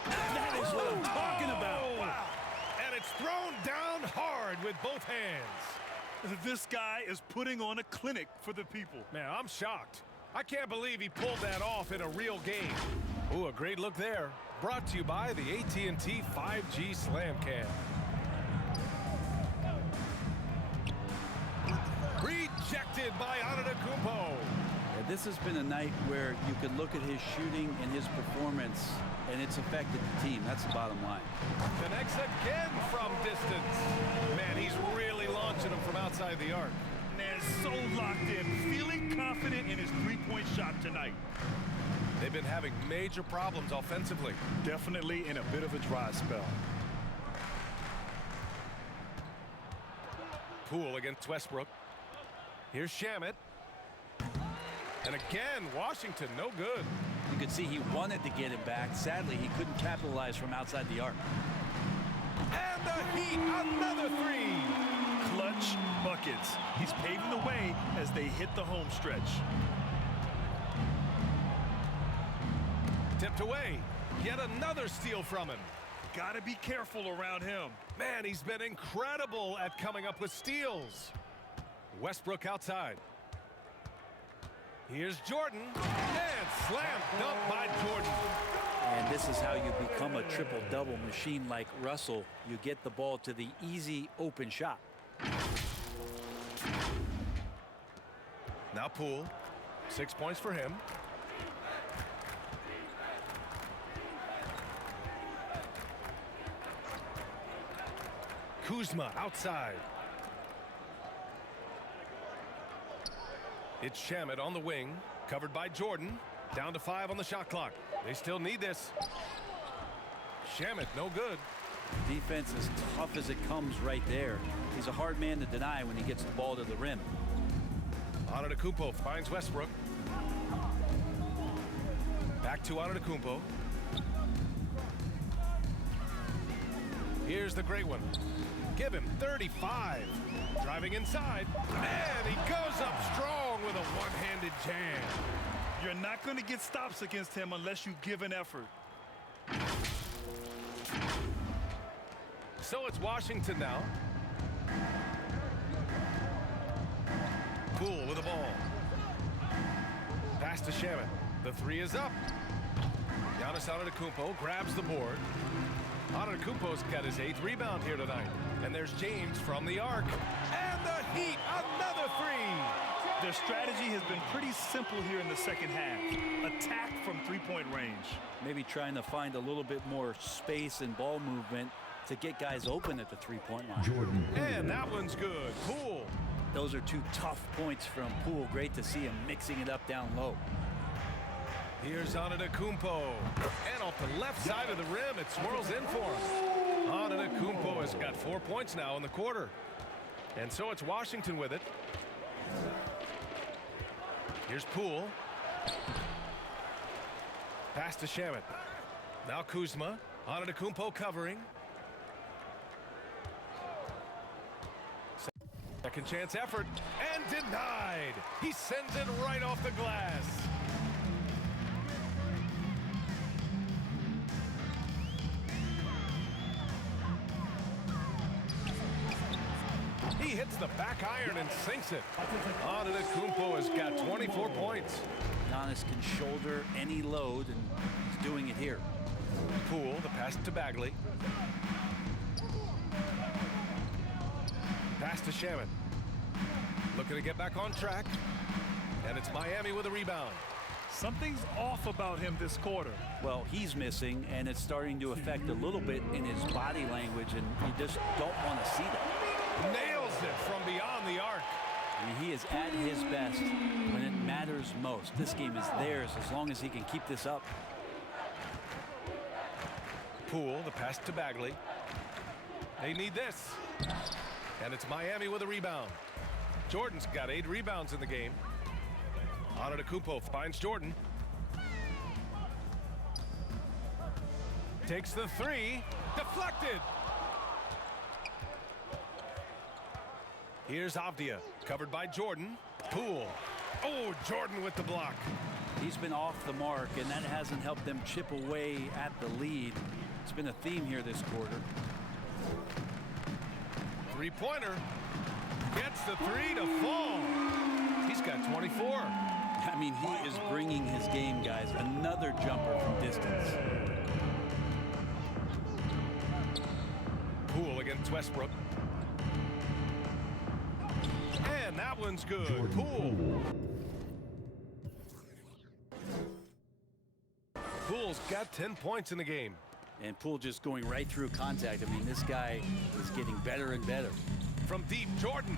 That is what I'm talking about. Wow. And it's thrown down hard with both hands. This guy is putting on a clinic for the people. Man, I'm shocked. I can't believe he pulled that off in a real game. Ooh, a great look there. Brought to you by the AT&T 5G Slam Cam. Rejected by Antetokounmpo. Yeah, this has been a night where you could look at his shooting and his performance, and it's affected the team. That's the bottom line. Connects again from distance. Man, he's really launching them from outside the arc. Man, so locked in, feeling confident in his three-point shot tonight. They've been having major problems offensively. Definitely in a bit of a dry spell. Poole against Westbrook. Here's Shamet. And again, Washington, no good. You could see he wanted to get it back. Sadly, he couldn't capitalize from outside the arc. And the Heat, another three. Clutch buckets. He's paving the way as they hit the home stretch. Tipped away. Yet another steal from him. Gotta be careful around him. Man, he's been incredible at coming up with steals. Westbrook outside. Here's Jordan. And slam dunk by Jordan. And this is how you become a triple-double machine like Russell. You get the ball to the easy open shot. Now Poole, 6 points for him. Kuzma outside. It's Shamet on the wing, covered by Jordan. Down to 5 on the shot clock. They still need this. Shamet, no good. Defense as tough as it comes right there. He's a hard man to deny when he gets the ball to the rim. Antetokounmpo finds Westbrook. Back to Antetokounmpo. Here's the great one. Give him 35. Driving inside. And he goes up strong with a one-handed jam. You're not going to get stops against him unless you give an effort. So it's Washington now. Poole with the ball. Pass to Shamet. The three is up. Giannis Antetokounmpo grabs the board. Antetokounmpo's got his 8th rebound here tonight. And there's James from the arc. And the Heat, another three. Their strategy has been pretty simple here in the second half. Attack from three-point range. Maybe trying to find a little bit more space and ball movement to get guys open at the three-point line. Jordan. And that one's good. Poole. Those are 2 tough points from Poole. Great to see him mixing it up down low. Here's Antetokounmpo. And off the left side of the rim, it swirls in for him. Antetokounmpo has got 4 points now in the quarter. And so it's Washington with it. Here's Poole. Pass to Shamet. Now Kuzma. Antetokounmpo covering. Second chance effort. And denied. He sends it right off the glass. He hits the back iron and sinks it. Antetokounmpo has got 24 points. Giannis can shoulder any load, and he's doing it here. Poole, the pass to Bagley. Pass to Shamet. Looking to get back on track. And it's Miami with a rebound. Something's off about him this quarter. Well, he's missing, and it's starting to affect a little bit in his body language, and you just don't want to see that. Nails it from beyond the arc. I mean, he is at his best when it matters most. This game is theirs as long as he can keep this up. Poole, the pass to Bagley. They need this. And it's Miami with a rebound. Jordan's got 8 rebounds in the game. Antetokounmpo finds Jordan. Takes the three. Deflected. Here's Avdia, covered by Jordan. Poole. Oh, Jordan with the block. He's been off the mark, and that hasn't helped them chip away at the lead. It's been a theme here this quarter. Three-pointer. Gets the three to fall. He's got 24. I mean, he is bringing his game, guys. Another jumper from distance. Poole against Westbrook. And that one's good. Poole. Poole's got 10 points in the game. And Poole just going right through contact. I mean, this guy is getting better and better. From deep, Jordan.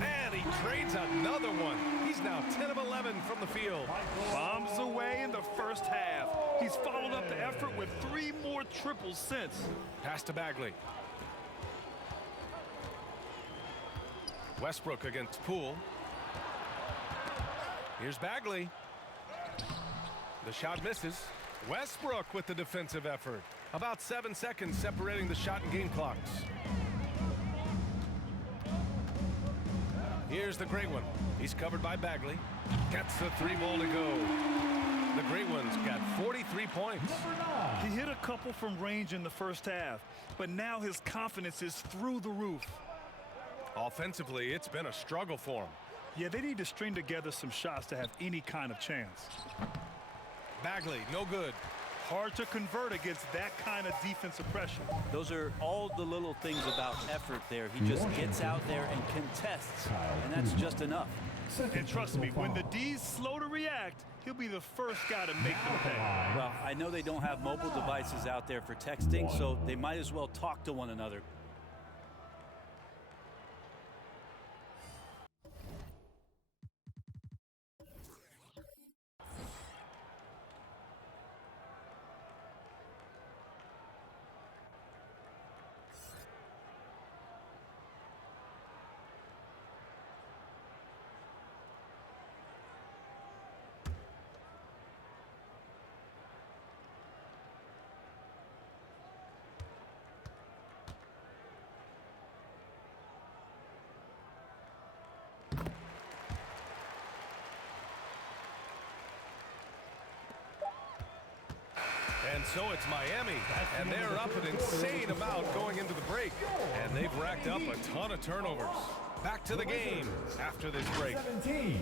And he trades another one. He's now 10 of 11 from the field. Bombs away in the first half. He's followed up the effort with 3 more triples since. Pass to Bagley. Westbrook against Poole. Here's Bagley. The shot misses. Westbrook with the defensive effort. About 7 seconds separating the shot and game clocks. Here's the great one. He's covered by Bagley. Gets the 3-ball to go. The great one's got 43 points. He hit a couple from range in the first half, but now his confidence is through the roof. Offensively, it's been a struggle for him. Yeah, they need to string together some shots to have any kind of chance. Bagley, no good. Hard to convert against that kind of defensive pressure. Those are all the little things about effort there. He just gets out there and contests, and that's just enough. And trust me, when the D's slow to react, he'll be the first guy to make them pay. Well, I know they don't have mobile devices out there for texting, so they might as well talk to one another. And so it's Miami, and they're up an insane amount going into the break. And they've racked up a ton of turnovers. Back to the game after this break. 17.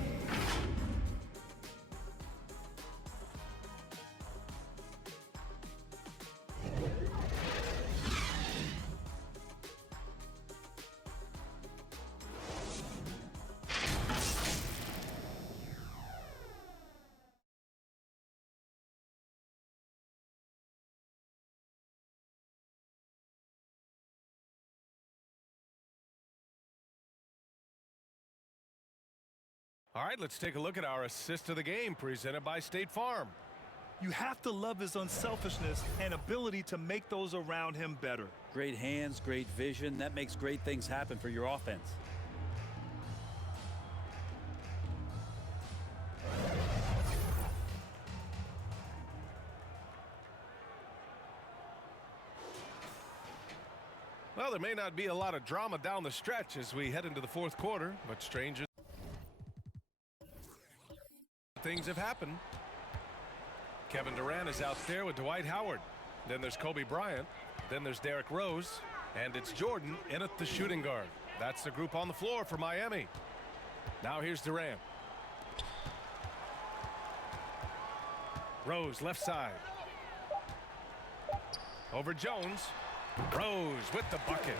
All right, let's take a look at our assist of the game presented by State Farm. You have to love his unselfishness and ability to make those around him better. Great hands, great vision. That makes great things happen for your offense. Well, there may not be a lot of drama down the stretch as we head into the fourth quarter, but stranger things have happened. Kevin Durant is out there with Dwight Howard. Then there's Kobe Bryant. Then there's Derrick Rose. And it's Jordan in at the shooting guard. That's the group on the floor for Miami. Now here's Durant. Rose left side. Over Jones. Rose with the bucket.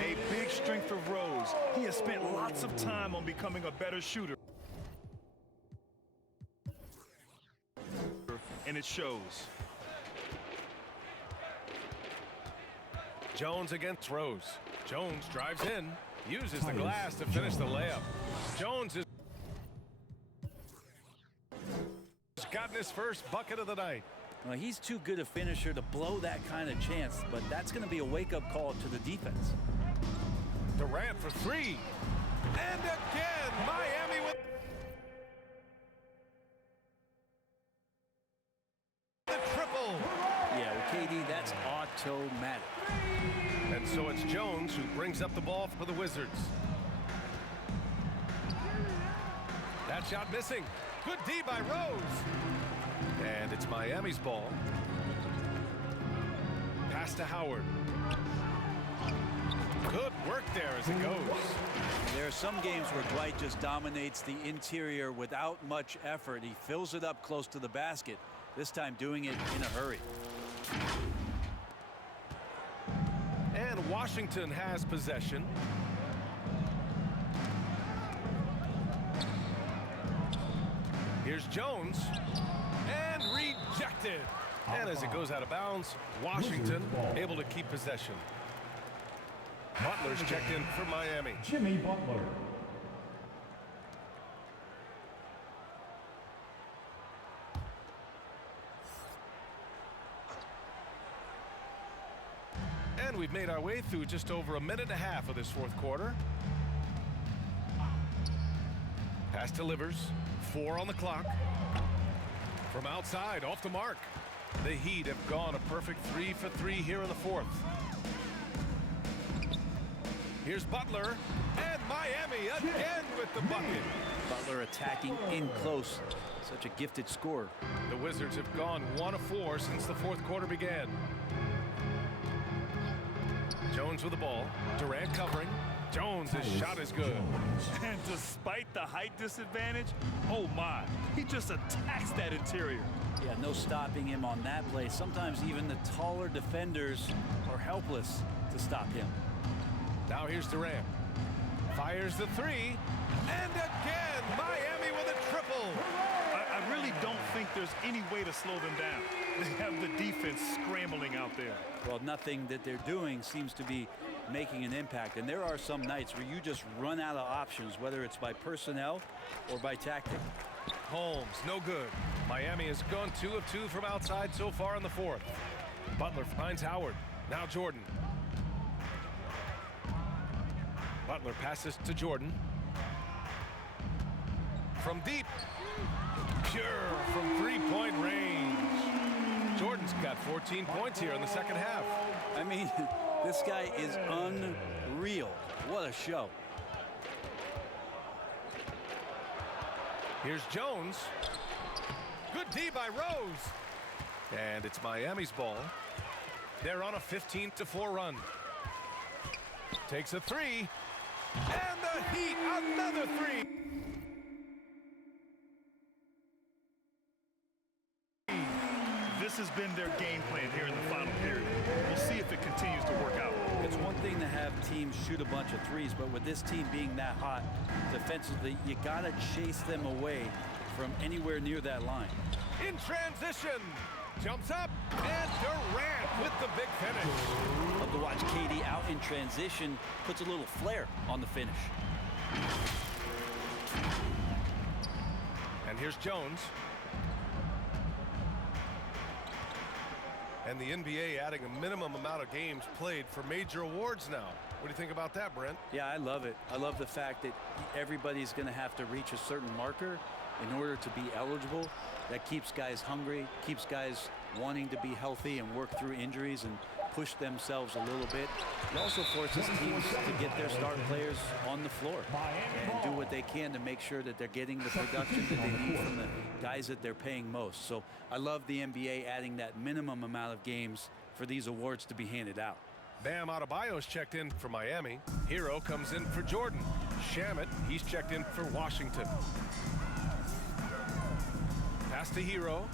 A big strength of Rose. He has spent lots of time on becoming a better shooter. And it shows. Jones against Rose. Jones drives in, uses the glass to finish the layup. Jones has gotten his first bucket of the night. Well, he's too good a finisher to blow that kind of chance, but that's going to be a wake-up call to the defense. Durant for three. And again, Miami with the triple. Yeah, with KD, that's automatic. And so it's Jones who brings up the ball for the Wizards. That shot missing. Good D by Rose. And it's Miami's ball. Pass to Howard. Good work there as it goes. There are some games where Dwight just dominates the interior without much effort. He fills it up close to the basket, this time doing it in a hurry. And Washington has possession. Here's Jones. And rejected. And as it goes out of bounds, Washington able to keep possession. Butler's checked in for Miami. Jimmy Butler. And we've made our way through just over a minute and a half of this fourth quarter. Pass delivers. 4 on the clock. From outside, off the mark. The Heat have gone a perfect 3 for 3 here in the fourth. Here's Butler, and Miami again with the bucket. Butler attacking in close. Such a gifted scorer. The Wizards have gone 1 of 4 since the fourth quarter began. Jones with the ball. Durant covering. Jones, his shot is good. And despite the height disadvantage, oh my, he just attacks that interior. Yeah, no stopping him on that play. Sometimes even the taller defenders are helpless to stop him. Now here's Durant. Fires the three. And again, Miami with a triple. I really don't think there's any way to slow them down. They have the defense scrambling out there. Well, nothing that they're doing seems to be making an impact. And there are some nights where you just run out of options, whether it's by personnel or by tactic. Holmes, no good. Miami has gone 2 of 2 from outside so far in the fourth. Butler finds Howard. Now Jordan. Butler passes to Jordan. From deep. Pure from three-point range. Jordan's got 14 points here in the second half. I mean, this guy is unreal. What a show. Here's Jones. Good D by Rose. And it's Miami's ball. They're on a 15-4 run. Takes a three. And the Heat, another three. This has been their game plan here in the final period. We'll see if it continues to work out. It's one thing to have teams shoot a bunch of threes, but with this team being that hot defensively, you gotta chase them away from anywhere near that line. In transition. Jumps up. And Durant with the big finish. Love to watch KD out in transition. Puts a little flair on the finish. And here's Jones. And the NBA adding a minimum amount of games played for major awards now. What do you think about that, Brent? Yeah, I love it. I love the fact that everybody's going to have to reach a certain marker in order to be eligible. That keeps guys hungry, keeps guys wanting to be healthy and work through injuries and push themselves a little bit. It also forces teams to get their star players on the floor and do what they can to make sure that they're getting the production that they need from the guys that they're paying most. So I love the NBA adding that minimum amount of games for these awards to be handed out. Bam Adebayo's checked in for Miami. Hero comes in for Jordan. Shamet, he's checked in for Washington. Pass to Hero.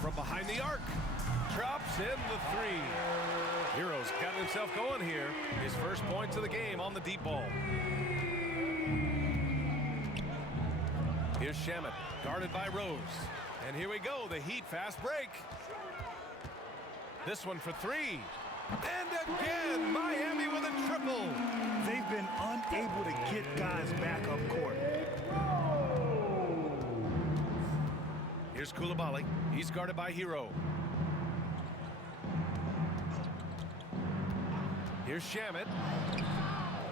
From behind the arc. Drops in the three. Hero's gotten himself going here. His first points of the game on the deep ball. Here's Shamet, guarded by Rose. And here we go, the Heat fast break. This one for three. And again, Miami with a triple. They've been unable to get guys back up court. Here's Coulibaly. He's guarded by Hero. Here's Shamet.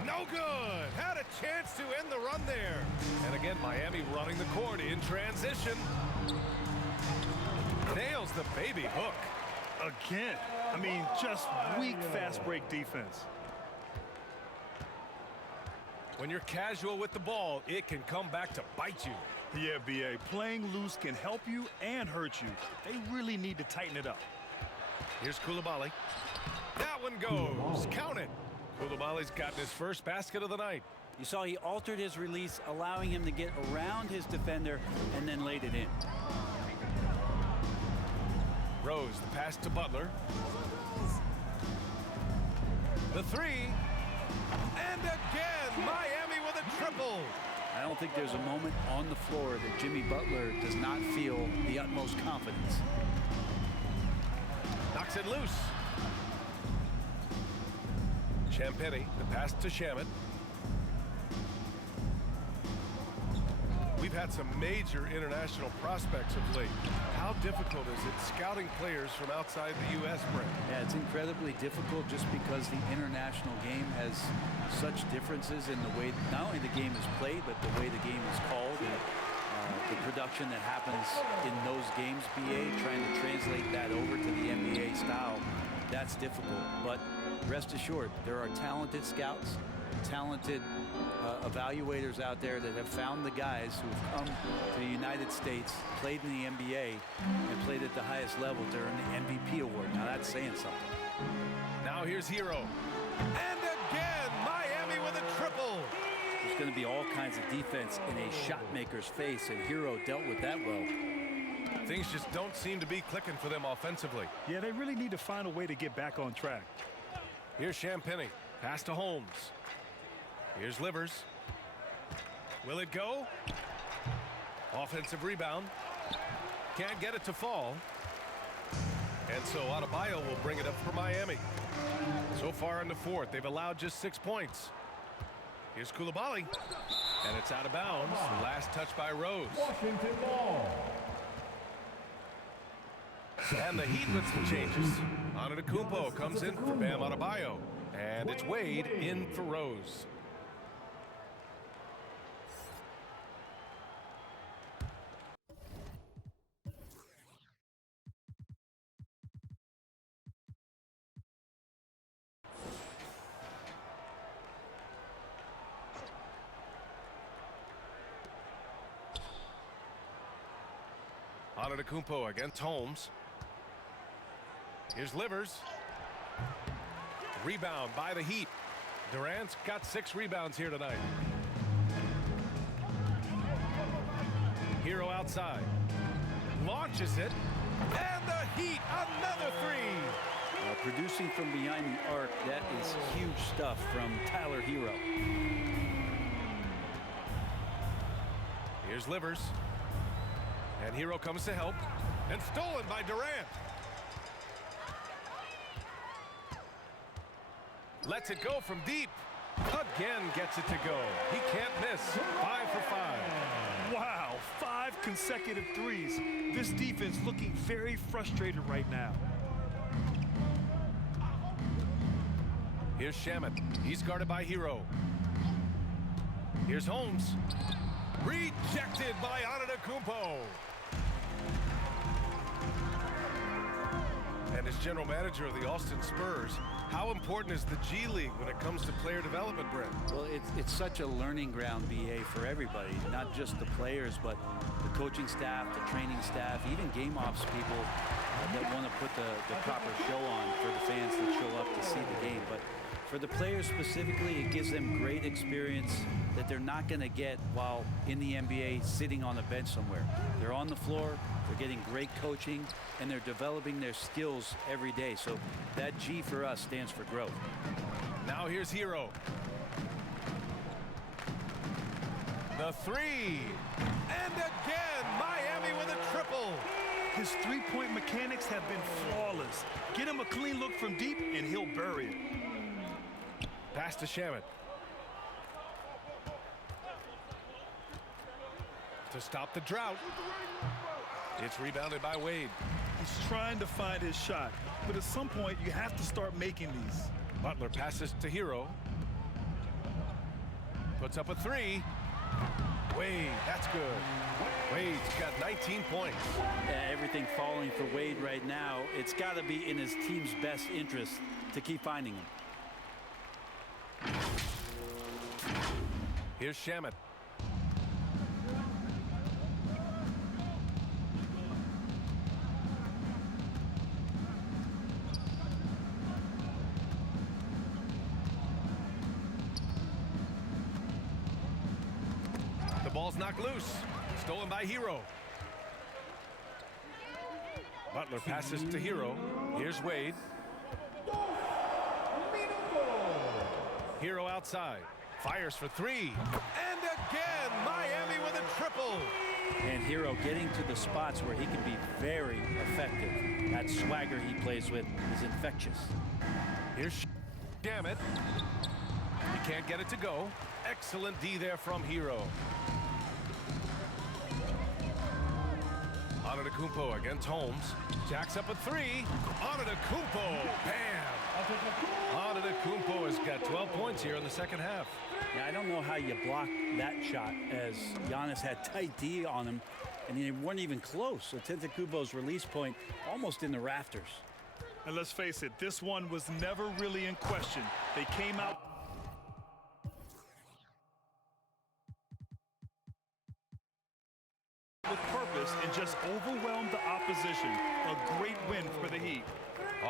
No good. Had a chance to end the run there. And again, Miami running the court in transition. Nails the baby hook. Again, I mean, just weak fast break defense. When you're casual with the ball, it can come back to bite you. Yeah, B.A., playing loose can help you and hurt you. They really need to tighten it up. Here's Coulibaly. That one goes. Count it. Coulibaly's gotten his first basket of the night. You saw he altered his release, allowing him to get around his defender and then laid it in. Rose, the pass to Butler. The three. And again, Miami with a triple. I don't think there's a moment on the floor that Jimmy Butler does not feel the utmost confidence. Knocks it loose. Champagny, the pass to Shamet. We've had some major international prospects of late. How difficult is it scouting players from outside the U.S., Brent? Yeah, it's incredibly difficult just because the international game has such differences in the way not only the game is played, but the way the game is called and the production that happens in those games, BA, trying to translate that over to the NBA style, that's difficult. But rest assured, there are talented scouts talented evaluators out there that have found the guys who have come to the United States, played in the NBA, and played at the highest level to earn the MVP award. Now that's saying something. Now here's Hero. And again, Miami with a triple. There's going to be all kinds of defense in a shot maker's face, and Hero dealt with that well. Things just don't seem to be clicking for them offensively. Yeah, they really need to find a way to get back on track. Here's Champagny. Pass to Holmes. Here's Livers. Will it go? Offensive rebound. Can't get it to fall. And so Adebayo will bring it up for Miami. So far in the fourth, they've allowed just 6 points. Here's Coulibaly. And it's out of bounds. The last touch by Rose. Washington ball. And the Heat with some changes. Antetokounmpo comes in for Bam Adebayo. And it's Wade in for Rose. Antetokounmpo against Holmes. Here's Livers. Rebound by the Heat. Durant's got 6 rebounds here tonight. Hero outside. Launches it. And the Heat, another 3. Producing from behind the arc, that is huge stuff from Tyler Hero. Here's Livers. And Hero comes to help. And stolen by Durant. Lets it go from deep. Again gets it to go. He can't miss. 5 for 5. Wow, 5 consecutive threes. This defense looking very frustrated right now. Here's Shamet. He's guarded by Hero. Here's Holmes. Rejected by Antetokounmpo. And as general manager of the Austin Spurs, how important is the G League when it comes to player development, Brent? Well, it's such a learning ground, BA, for everybody, not just the players, but the coaching staff, the training staff, even game ops people that want to put the proper show on for the fans that show up to see the game. But for the players specifically, it gives them great experience that they're not going to get while in the NBA sitting on a bench somewhere. They're on the floor, they're getting great coaching, and they're developing their skills every day. So that G for us stands for growth. Now here's Hero. The 3. And again, Miami with a triple. His three-point mechanics have been flawless. Get him a clean look from deep, and he'll bury it. Pass to Shamet. To stop the drought. It's rebounded by Wade. He's trying to find his shot, but at some point you have to start making these. Butler passes to Hero. Puts up a 3. Wade, that's good. Wade's got 19 points. Everything falling for Wade right now. It's got to be in his team's best interest to keep finding him. Here's Shamet. The ball's knocked loose. Stolen by Hero. Butler passes to Hero. Here's Wade. Hero outside. Fires for 3. And again, Miami with a triple. And Hero getting to the spots where he can be very effective. That swagger he plays with is infectious. Here's Shamet. He can't get it to go. Excellent D there from Hero. Antetokounmpo against Holmes. Jacks up a 3. Antetokounmpo. Bam! Antetokounmpo has got 12 points here in the second half. Yeah, I don't know how you block that shot, as Giannis had tight D on him, and they weren't even close. So Antetokounmpo's release point almost in the rafters. And let's face it, this one was never really in question. They came out position. A great win for the Heat.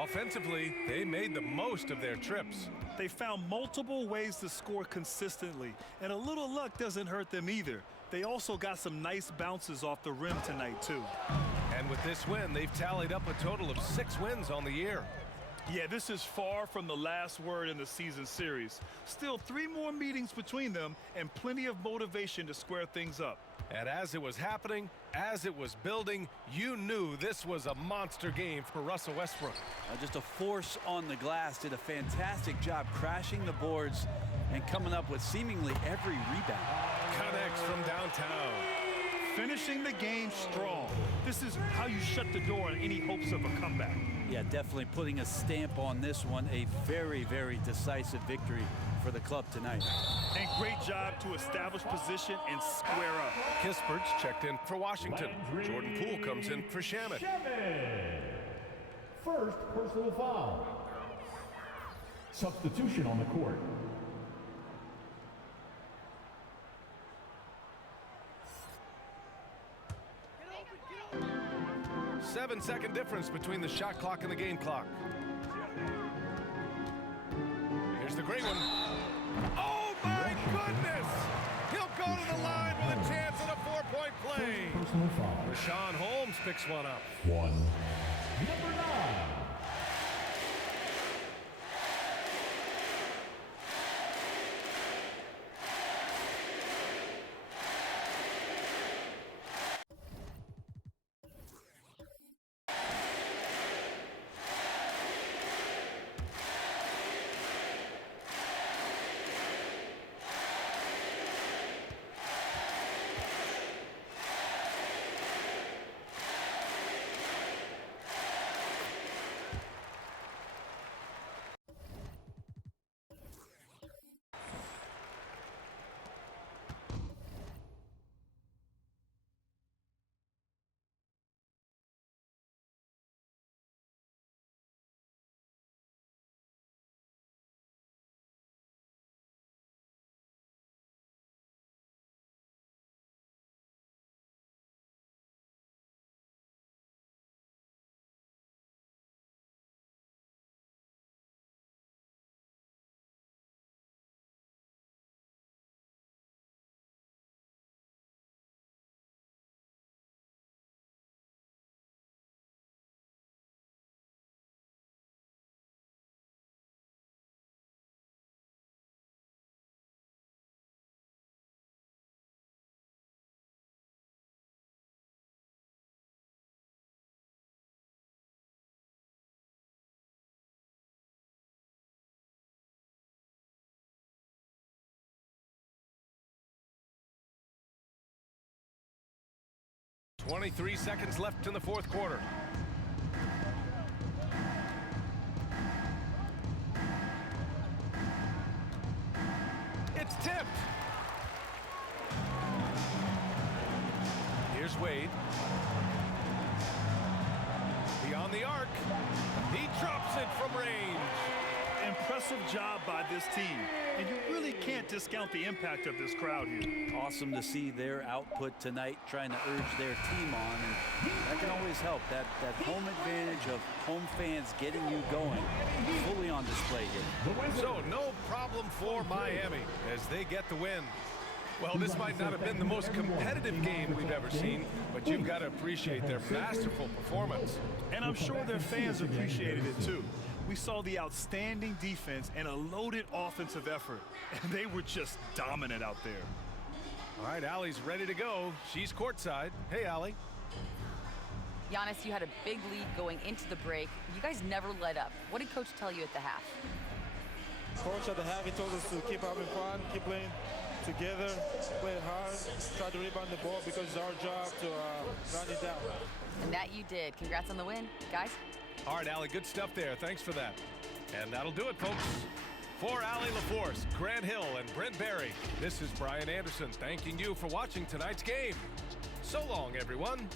Offensively, they made the most of their trips. They found multiple ways to score consistently, and a little luck doesn't hurt them either. They also got some nice bounces off the rim tonight, too. And with this win, they've tallied up a total of 6 wins on the year. Yeah, this is far from the last word in the season series. Still 3 more meetings between them and plenty of motivation to square things up. And as it was happening, as it was building, you knew this was a monster game for Russell Westbrook. Just a force on the glass, did a fantastic job crashing the boards and coming up with seemingly every rebound. Connects from downtown. Finishing the game strong. This is how you shut the door on any hopes of a comeback. Yeah, definitely putting a stamp on this one. A very, very decisive victory for the club tonight. And great job to establish position and square up. Kispert's checked in for Washington. Jordan Poole comes in for Shamet. First personal foul. Substitution on the court. Seven-second difference between the shot clock and the game clock. Here's the great one. Oh my goodness! He'll go to the line with a chance at a 4-point play. Personal foul. Rashawn Holmes picks one up. Number 9. .23 seconds left in the fourth quarter. It's tipped. Here's Wade. Beyond the arc. He drops it from range. Impressive job by this team, and you really can't discount the impact of this crowd here. Awesome to see their output tonight, trying to urge their team on, and that can always help. That home advantage of home fans getting you going, fully on display here. So no problem for Miami as they get the win. Well, this might not have been the most competitive game we've ever seen, but you've got to appreciate their masterful performance. And I'm sure their fans appreciated it too. We saw the outstanding defense and a loaded offensive effort, and they were just dominant out there. All right, Allie's ready to go. She's courtside. Hey, Allie. Giannis, you had a big lead going into the break. You guys never let up. What did Coach tell you at the half? Coach at the half, he told us to keep having fun, keep playing together, play hard, try to rebound the ball because it's our job to run it down. And that you did. Congrats on the win, guys. All right, Allie, good stuff there. Thanks for that. And that'll do it, folks. For Allie LaForce, Grant Hill, and Brent Barry, this is Brian Anderson thanking you for watching tonight's game. So long, everyone.